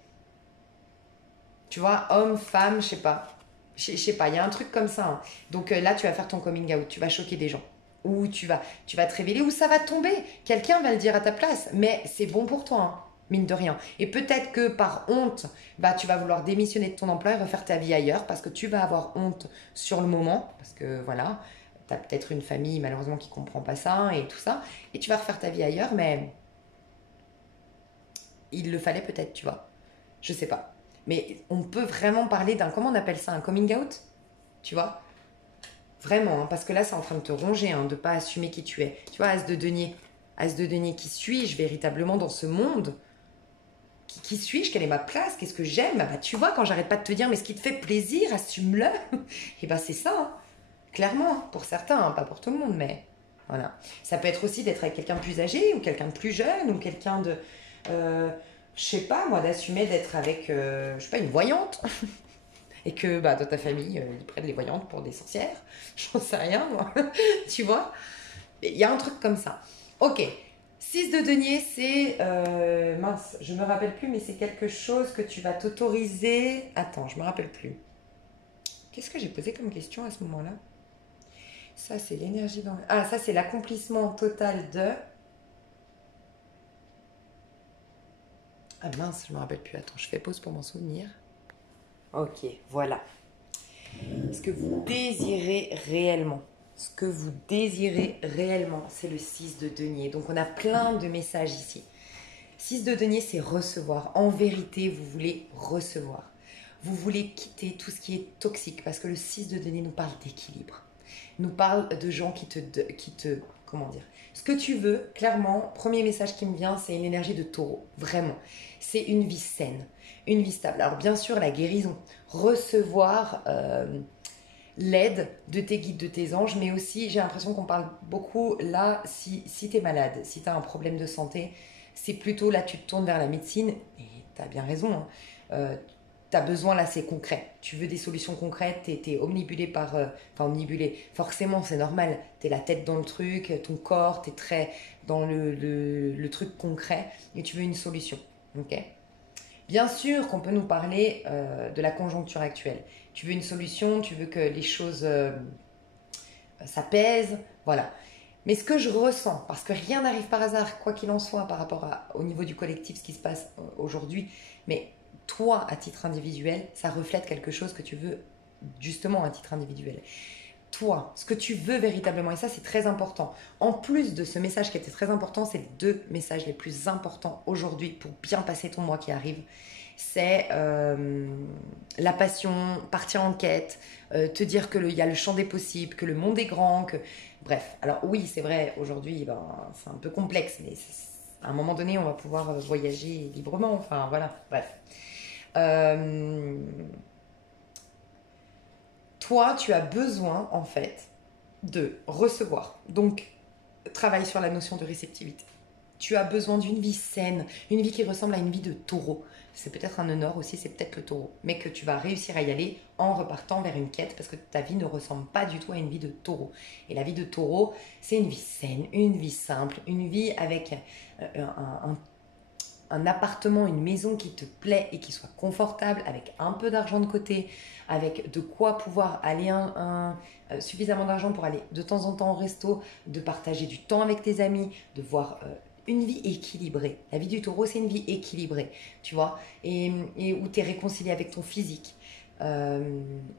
Tu vois, homme, femme, je sais pas. Je sais pas, il y a un truc comme ça, hein. Donc là, tu vas faire ton coming out, tu vas choquer des gens. Ou tu vas te révéler, ou ça va tomber. Quelqu'un va le dire à ta place. Mais c'est bon pour toi, hein, mine de rien. Et peut-être que par honte, bah, tu vas vouloir démissionner de ton emploi et refaire ta vie ailleurs parce que tu vas avoir honte sur le moment. Parce que voilà, tu as peut-être une famille malheureusement qui comprend pas ça et tout ça. Et tu vas refaire ta vie ailleurs, mais il le fallait peut-être, tu vois. Je sais pas. Mais on peut vraiment parler d'un, comment on appelle ça, un coming out, tu vois. Vraiment, hein, parce que là, c'est en train de te ronger, hein, de pas assumer qui tu es. Tu vois, As de denier. As de denier, qui suis-je véritablement dans ce monde? Qui suis-je? Quelle est ma place? Qu'est-ce que j'aime? Ah bah, tu vois, quand j'arrête pas de te dire, mais ce qui te fait plaisir, assume-le. Et bah, c'est ça, hein. Clairement, hein, pour certains, hein, pas pour tout le monde, mais voilà. Ça peut être aussi d'être avec quelqu'un de plus âgé, ou quelqu'un de plus jeune, ou quelqu'un de... je sais pas, moi, d'assumer d'être avec, je sais pas, une voyante. Et que bah, dans ta famille, ils prennent les voyantes pour des sorcières. J'en sais rien, moi. Tu vois? Il y a un truc comme ça. Ok. 6 de denier, c'est... mince, je me rappelle plus, mais c'est quelque chose que tu vas t'autoriser... Attends, je me rappelle plus. Qu'est-ce que j'ai posé comme question à ce moment-là? Ça, c'est l'énergie dans... Ah, ça, c'est l'accomplissement total de... Ah mince, je me rappelle plus. Attends, je fais pause pour m'en souvenir. Ok, voilà. Ce que vous désirez réellement. Ce que vous désirez réellement, c'est le 6 de denier. Donc, on a plein de messages ici. 6 de denier, c'est recevoir. En vérité, vous voulez recevoir. Vous voulez quitter tout ce qui est toxique parce que le 6 de denier nous parle d'équilibre. Nous parle de gens qui te... Comment dire? Ce que tu veux, clairement, premier message qui me vient, c'est une énergie de taureau. Vraiment. C'est une vie saine, une vie stable. Alors, bien sûr, la guérison. Recevoir... l'aide de tes guides, de tes anges, mais aussi j'ai l'impression qu'on parle beaucoup là, si tu es malade, si tu as un problème de santé, c'est plutôt là tu te tournes vers la médecine, et tu as bien raison, hein. Tu as besoin là, c'est concret, tu veux des solutions concrètes, tu es omnibulé par... enfin omnibulé, forcément c'est normal, tu es la tête dans le truc, ton corps, tu es très dans le truc concret, et tu veux une solution, ok? Bien sûr qu'on peut nous parler de la conjoncture actuelle. Tu veux une solution, tu veux que les choses s'apaisent, voilà. Mais ce que je ressens, parce que rien n'arrive par hasard, quoi qu'il en soit, par rapport au niveau du collectif, ce qui se passe aujourd'hui, mais toi, à titre individuel, ça reflète quelque chose que tu veux justement à titre individuel. Toi, ce que tu veux véritablement, et ça c'est très important. En plus de ce message qui était très important, c'est les deux messages les plus importants aujourd'hui pour bien passer ton mois qui arrive. C'est la passion, partir en quête, te dire qu'il y a le champ des possibles, que le monde est grand, que... Bref, alors oui, c'est vrai, aujourd'hui, ben, c'est un peu complexe, mais à un moment donné, on va pouvoir voyager librement, enfin voilà, bref. Euh, Toi, tu as besoin, en fait, de recevoir. Donc, travaille sur la notion de réceptivité. Tu as besoin d'une vie saine, une vie qui ressemble à une vie de taureau. C'est peut-être un honneur aussi, c'est peut-être le taureau. Mais que tu vas réussir à y aller en repartant vers une quête parce que ta vie ne ressemble pas du tout à une vie de taureau. Et la vie de taureau, c'est une vie saine, une vie simple, une vie avec un appartement, une maison qui te plaît et qui soit confortable, avec un peu d'argent de côté, avec de quoi pouvoir aller suffisamment d'argent pour aller de temps en temps au resto, de partager du temps avec tes amis, de voir une vie équilibrée. La vie du taureau, c'est une vie équilibrée, tu vois, et où tu es réconcilié avec ton physique.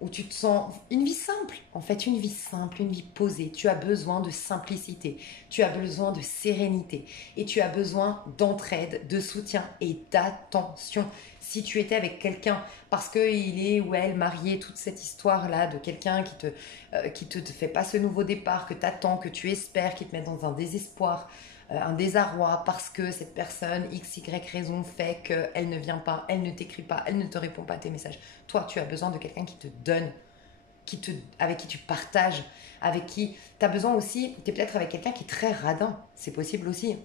Où tu te sens une vie simple, en fait une vie simple, une vie posée. Tu as besoin de simplicité, tu as besoin de sérénité et tu as besoin d'entraide, de soutien et d'attention. Si tu étais avec quelqu'un parce qu'il est ou elle marié, toute cette histoire-là de quelqu'un qui te fait pas ce nouveau départ, que tu attends, que tu espères, qui te met dans un désespoir, un désarroi parce que cette personne, X, Y raison, fait qu'elle ne vient pas, elle ne t'écrit pas, elle ne te répond pas à tes messages. Toi, tu as besoin de quelqu'un qui te donne, avec qui tu partages, avec qui tu as besoin aussi, tu es peut-être avec quelqu'un qui est très radin, c'est possible aussi,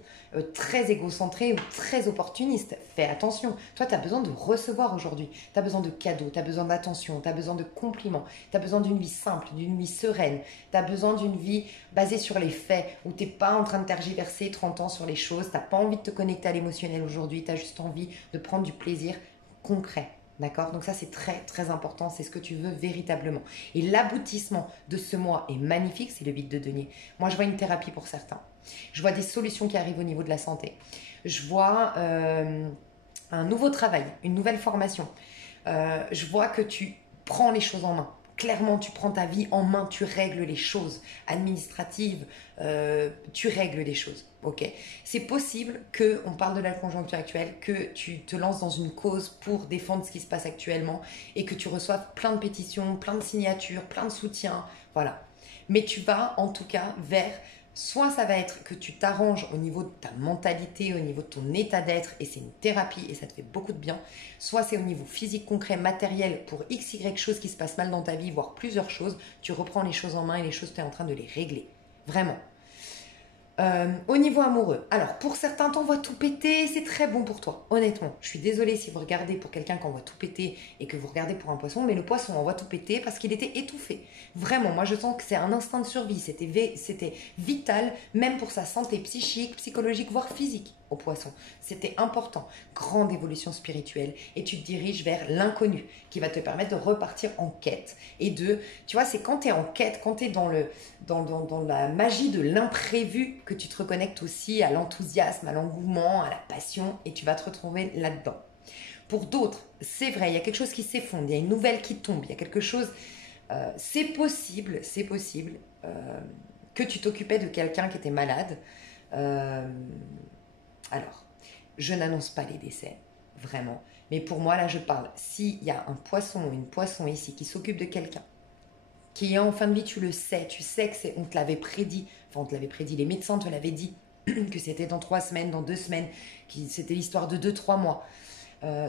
très égocentré ou très opportuniste, fais attention. Toi, tu as besoin de recevoir aujourd'hui, tu as besoin de cadeaux, tu as besoin d'attention, tu as besoin de compliments, tu as besoin d'une vie simple, d'une vie sereine, tu as besoin d'une vie basée sur les faits, où tu n'es pas en train de tergiverser 30 ans sur les choses, tu n'as pas envie de te connecter à l'émotionnel aujourd'hui, tu as juste envie de prendre du plaisir concret. D'accord? Donc ça, c'est très, très important. C'est ce que tu veux véritablement. Et l'aboutissement de ce mois est magnifique, c'est le vide de denier. Moi, je vois une thérapie pour certains. Je vois des solutions qui arrivent au niveau de la santé. Je vois un nouveau travail, une nouvelle formation. Je vois que tu prends les choses en main. clairement, tu prends ta vie en main, tu règles les choses administratives, tu règles les choses. Ok, c'est possible que, on parle de la conjoncture actuelle, que tu te lances dans une cause pour défendre ce qui se passe actuellement et que tu reçoives plein de pétitions, plein de signatures, plein de soutiens, voilà. Mais tu vas en tout cas vers, soit ça va être que tu t'arranges au niveau de ta mentalité, au niveau de ton état d'être et c'est une thérapie et ça te fait beaucoup de bien, soit c'est au niveau physique, concret, matériel pour x, y choses qui se passent mal dans ta vie, voire plusieurs choses, tu reprends les choses en main et les choses tu es en train de les régler, vraiment. Au niveau amoureux, alors pour certains t'envoies tout péter, c'est très bon pour toi, honnêtement. Je suis désolée si vous regardez pour quelqu'un qui envoie tout péter et que vous regardez pour un poisson, mais le poisson envoie tout péter parce qu'il était étouffé. Vraiment, moi je sens que c'est un instinct de survie, c'était vital, même pour sa santé psychique, psychologique, voire physique au poisson. C'était important, grande évolution spirituelle et tu te diriges vers l'inconnu qui va te permettre de repartir en quête et tu vois, c'est quand tu es en quête, quand tu es dans la magie de l'imprévu que tu te reconnectes aussi à l'enthousiasme, à l'engouement, à la passion et tu vas te retrouver là-dedans. Pour d'autres, c'est vrai, il y a quelque chose qui s'effondre, il y a une nouvelle qui tombe, il y a quelque chose, c'est possible que tu t'occupais de quelqu'un qui était malade. Alors, je n'annonce pas les décès, vraiment. Mais pour moi, là, je parle. S'il y a un poisson ou une poisson ici qui s'occupe de quelqu'un, qui est en fin de vie, tu le sais. Tu sais que on te l'avait prédit. Enfin, on te l'avait prédit. Les médecins te l'avaient dit que c'était dans 3 semaines, dans 2 semaines, que c'était l'histoire de 2-3 mois.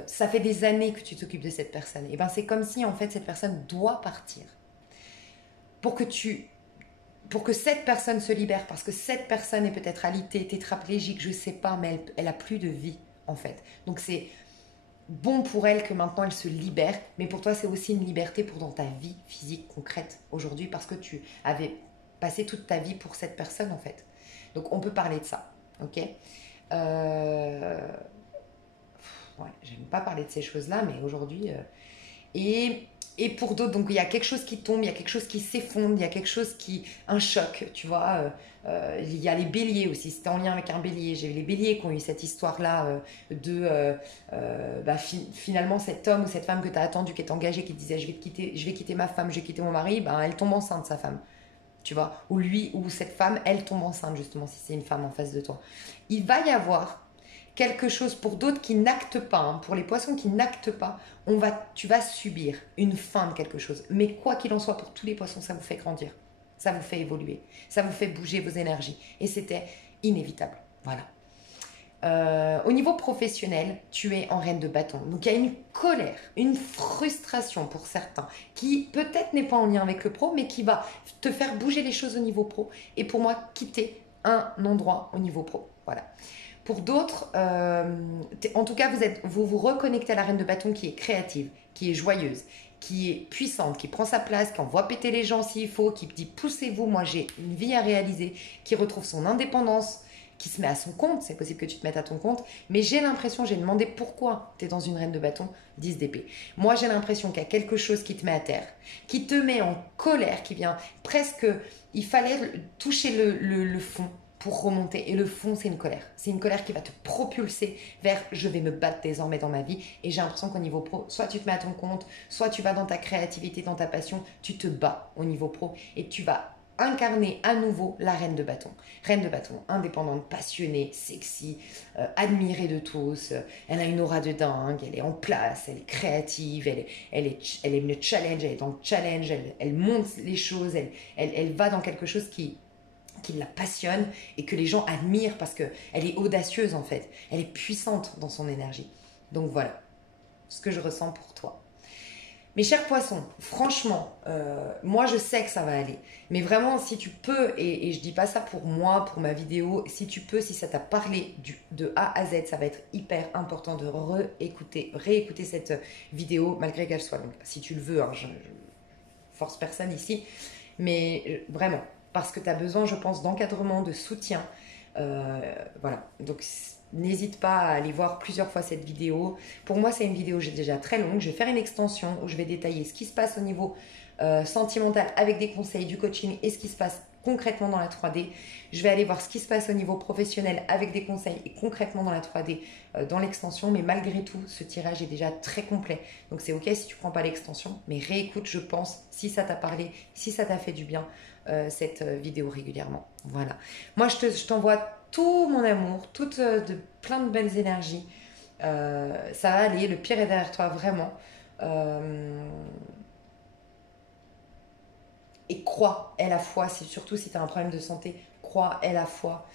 Ça fait des années que tu t'occupes de cette personne. Et ben, c'est comme si, en fait, cette personne doit partir. Pour que cette personne se libère, parce que cette personne est peut-être alitée, tétraplégique, je ne sais pas, mais elle a plus de vie, en fait. Donc c'est bon pour elle que maintenant elle se libère, mais pour toi c'est aussi une liberté pour dans ta vie physique concrète aujourd'hui, parce que tu avais passé toute ta vie pour cette personne, en fait. Donc on peut parler de ça, ok. Ouais, j'aime pas parler de ces choses-là, mais aujourd'hui... Et pour d'autres, donc il y a quelque chose qui tombe, il y a quelque chose qui s'effondre, il y a quelque chose un choc, tu vois. Il y a les béliers aussi, c'était en lien avec un bélier. J'ai les béliers qui ont eu cette histoire-là finalement cet homme ou cette femme que tu as attendu, qui est engagé, qui te disait je vais quitter ma femme, je vais quitter mon mari, ben, elle tombe enceinte, sa femme. Tu vois, ou lui ou cette femme, elle tombe enceinte justement, si c'est une femme en face de toi. Il va y avoir quelque chose pour d'autres qui n'actent pas, hein. Pour les poissons qui n'actent pas, tu vas subir une fin de quelque chose. Mais quoi qu'il en soit, pour tous les poissons, ça vous fait grandir, ça vous fait évoluer, ça vous fait bouger vos énergies. Et c'était inévitable. Voilà. Au niveau professionnel, tu es en reine de bâton. Donc il y a une colère, une frustration pour certains qui peut-être n'est pas en lien avec le pro, mais qui va te faire bouger les choses au niveau pro. Et pour moi, quitter un endroit au niveau pro. Voilà. Pour d'autres, en tout cas, vous reconnectez à la reine de bâton qui est créative, qui est joyeuse, qui est puissante, qui prend sa place, qui envoie péter les gens s'il faut, qui dit poussez-vous, moi j'ai une vie à réaliser, qui retrouve son indépendance, qui se met à son compte. C'est possible que tu te mettes à ton compte, mais j'ai demandé pourquoi tu es dans une reine de bâton, 10 d'épée. Moi j'ai l'impression qu'il y a quelque chose qui te met à terre, qui te met en colère, qui vient presque, il fallait toucher le fond pour remonter. Et le fond, c'est une colère. C'est une colère qui va te propulser vers je vais me battre désormais dans ma vie. Et j'ai l'impression qu'au niveau pro, soit tu te mets à ton compte, soit tu vas dans ta créativité, dans ta passion, tu te bats au niveau pro et tu vas incarner à nouveau la reine de bâton. Reine de bâton, indépendante, passionnée, sexy, admirée de tous. Elle a une aura de dingue, elle est en place, elle est créative, elle aime le challenge, elle est dans le challenge, elle monte les choses, elle va dans quelque chose qui la passionne et que les gens admirent parce qu'elle est audacieuse en fait. Elle est puissante dans son énergie. Donc voilà ce que je ressens pour toi. Mes chers poissons, franchement, moi je sais que ça va aller. Mais vraiment, si tu peux, et je dis pas ça pour moi, pour ma vidéo, si tu peux, si ça t'a parlé de A à Z, ça va être hyper important de réécouter cette vidéo, malgré qu'elle soit longue. Si tu le veux, hein, je force personne ici. Mais vraiment, parce que tu as besoin, je pense, d'encadrement, de soutien. Voilà, donc n'hésite pas à aller voir plusieurs fois cette vidéo. Pour moi, c'est une vidéo déjà très longue. Je vais faire une extension où je vais détailler ce qui se passe au niveau sentimentale avec des conseils, du coaching et ce qui se passe concrètement dans la 3D. Je vais aller voir ce qui se passe au niveau professionnel avec des conseils et concrètement dans la 3D, dans l'extension. Mais malgré tout, ce tirage est déjà très complet. Donc c'est ok si tu ne prends pas l'extension, mais réécoute, je pense, si ça t'a parlé, si ça t'a fait du bien, cette vidéo régulièrement. Voilà. Moi, je t'envoie tout mon amour, plein de belles énergies. Ça va aller, le pire est derrière toi, vraiment. Et crois, aie la foi, surtout si tu as un problème de santé, crois, aie la foi.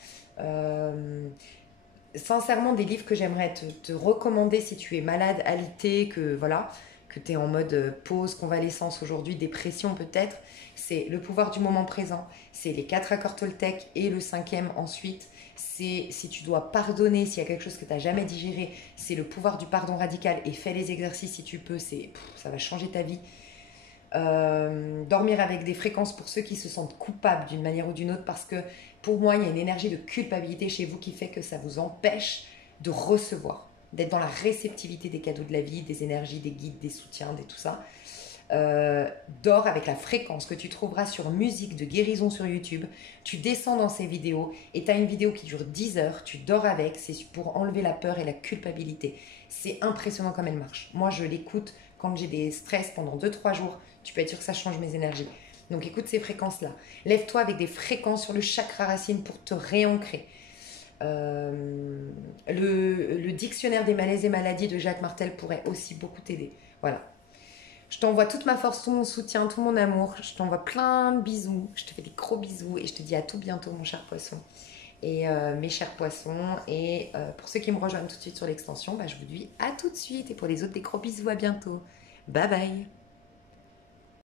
Sincèrement, des livres que j'aimerais te recommander si tu es malade, alité, que voilà, que tu es en mode pause, convalescence aujourd'hui, dépression peut-être, c'est Le pouvoir du moment présent, c'est les 4 accords Toltec et le 5e ensuite, c'est si tu dois pardonner, s'il y a quelque chose que tu n'as jamais digéré, c'est Le pouvoir du pardon radical et fais les exercices si tu peux, ça va changer ta vie. Dormir avec des fréquences pour ceux qui se sentent coupables d'une manière ou d'une autre, parce que pour moi il y a une énergie de culpabilité chez vous qui fait que ça vous empêche de recevoir, d'être dans la réceptivité des cadeaux de la vie, des énergies, des guides, des soutiens, des tout ça. Dors avec la fréquence que tu trouveras sur musique de guérison sur YouTube. Tu descends dans ces vidéos et tu as une vidéo qui dure 10 heures, tu dors avec, c'est pour enlever la peur et la culpabilité. C'est impressionnant comme elle marche. Moi je l'écoute quand j'ai des stress pendant 2-3 jours. Tu peux être sûr que ça change mes énergies. Donc écoute ces fréquences-là. Lève-toi avec des fréquences sur le chakra racine pour te réancrer. Le dictionnaire des malaises et maladies de Jacques Martel pourrait aussi beaucoup t'aider. Voilà. Je t'envoie toute ma force, tout mon soutien, tout mon amour. Je t'envoie plein de bisous. Je te fais des gros bisous et je te dis à tout bientôt, mon cher poisson. Et mes chers poissons. Et pour ceux qui me rejoignent tout de suite sur l'extension, je vous dis à tout de suite. Et pour les autres, des gros bisous, à bientôt. Bye bye.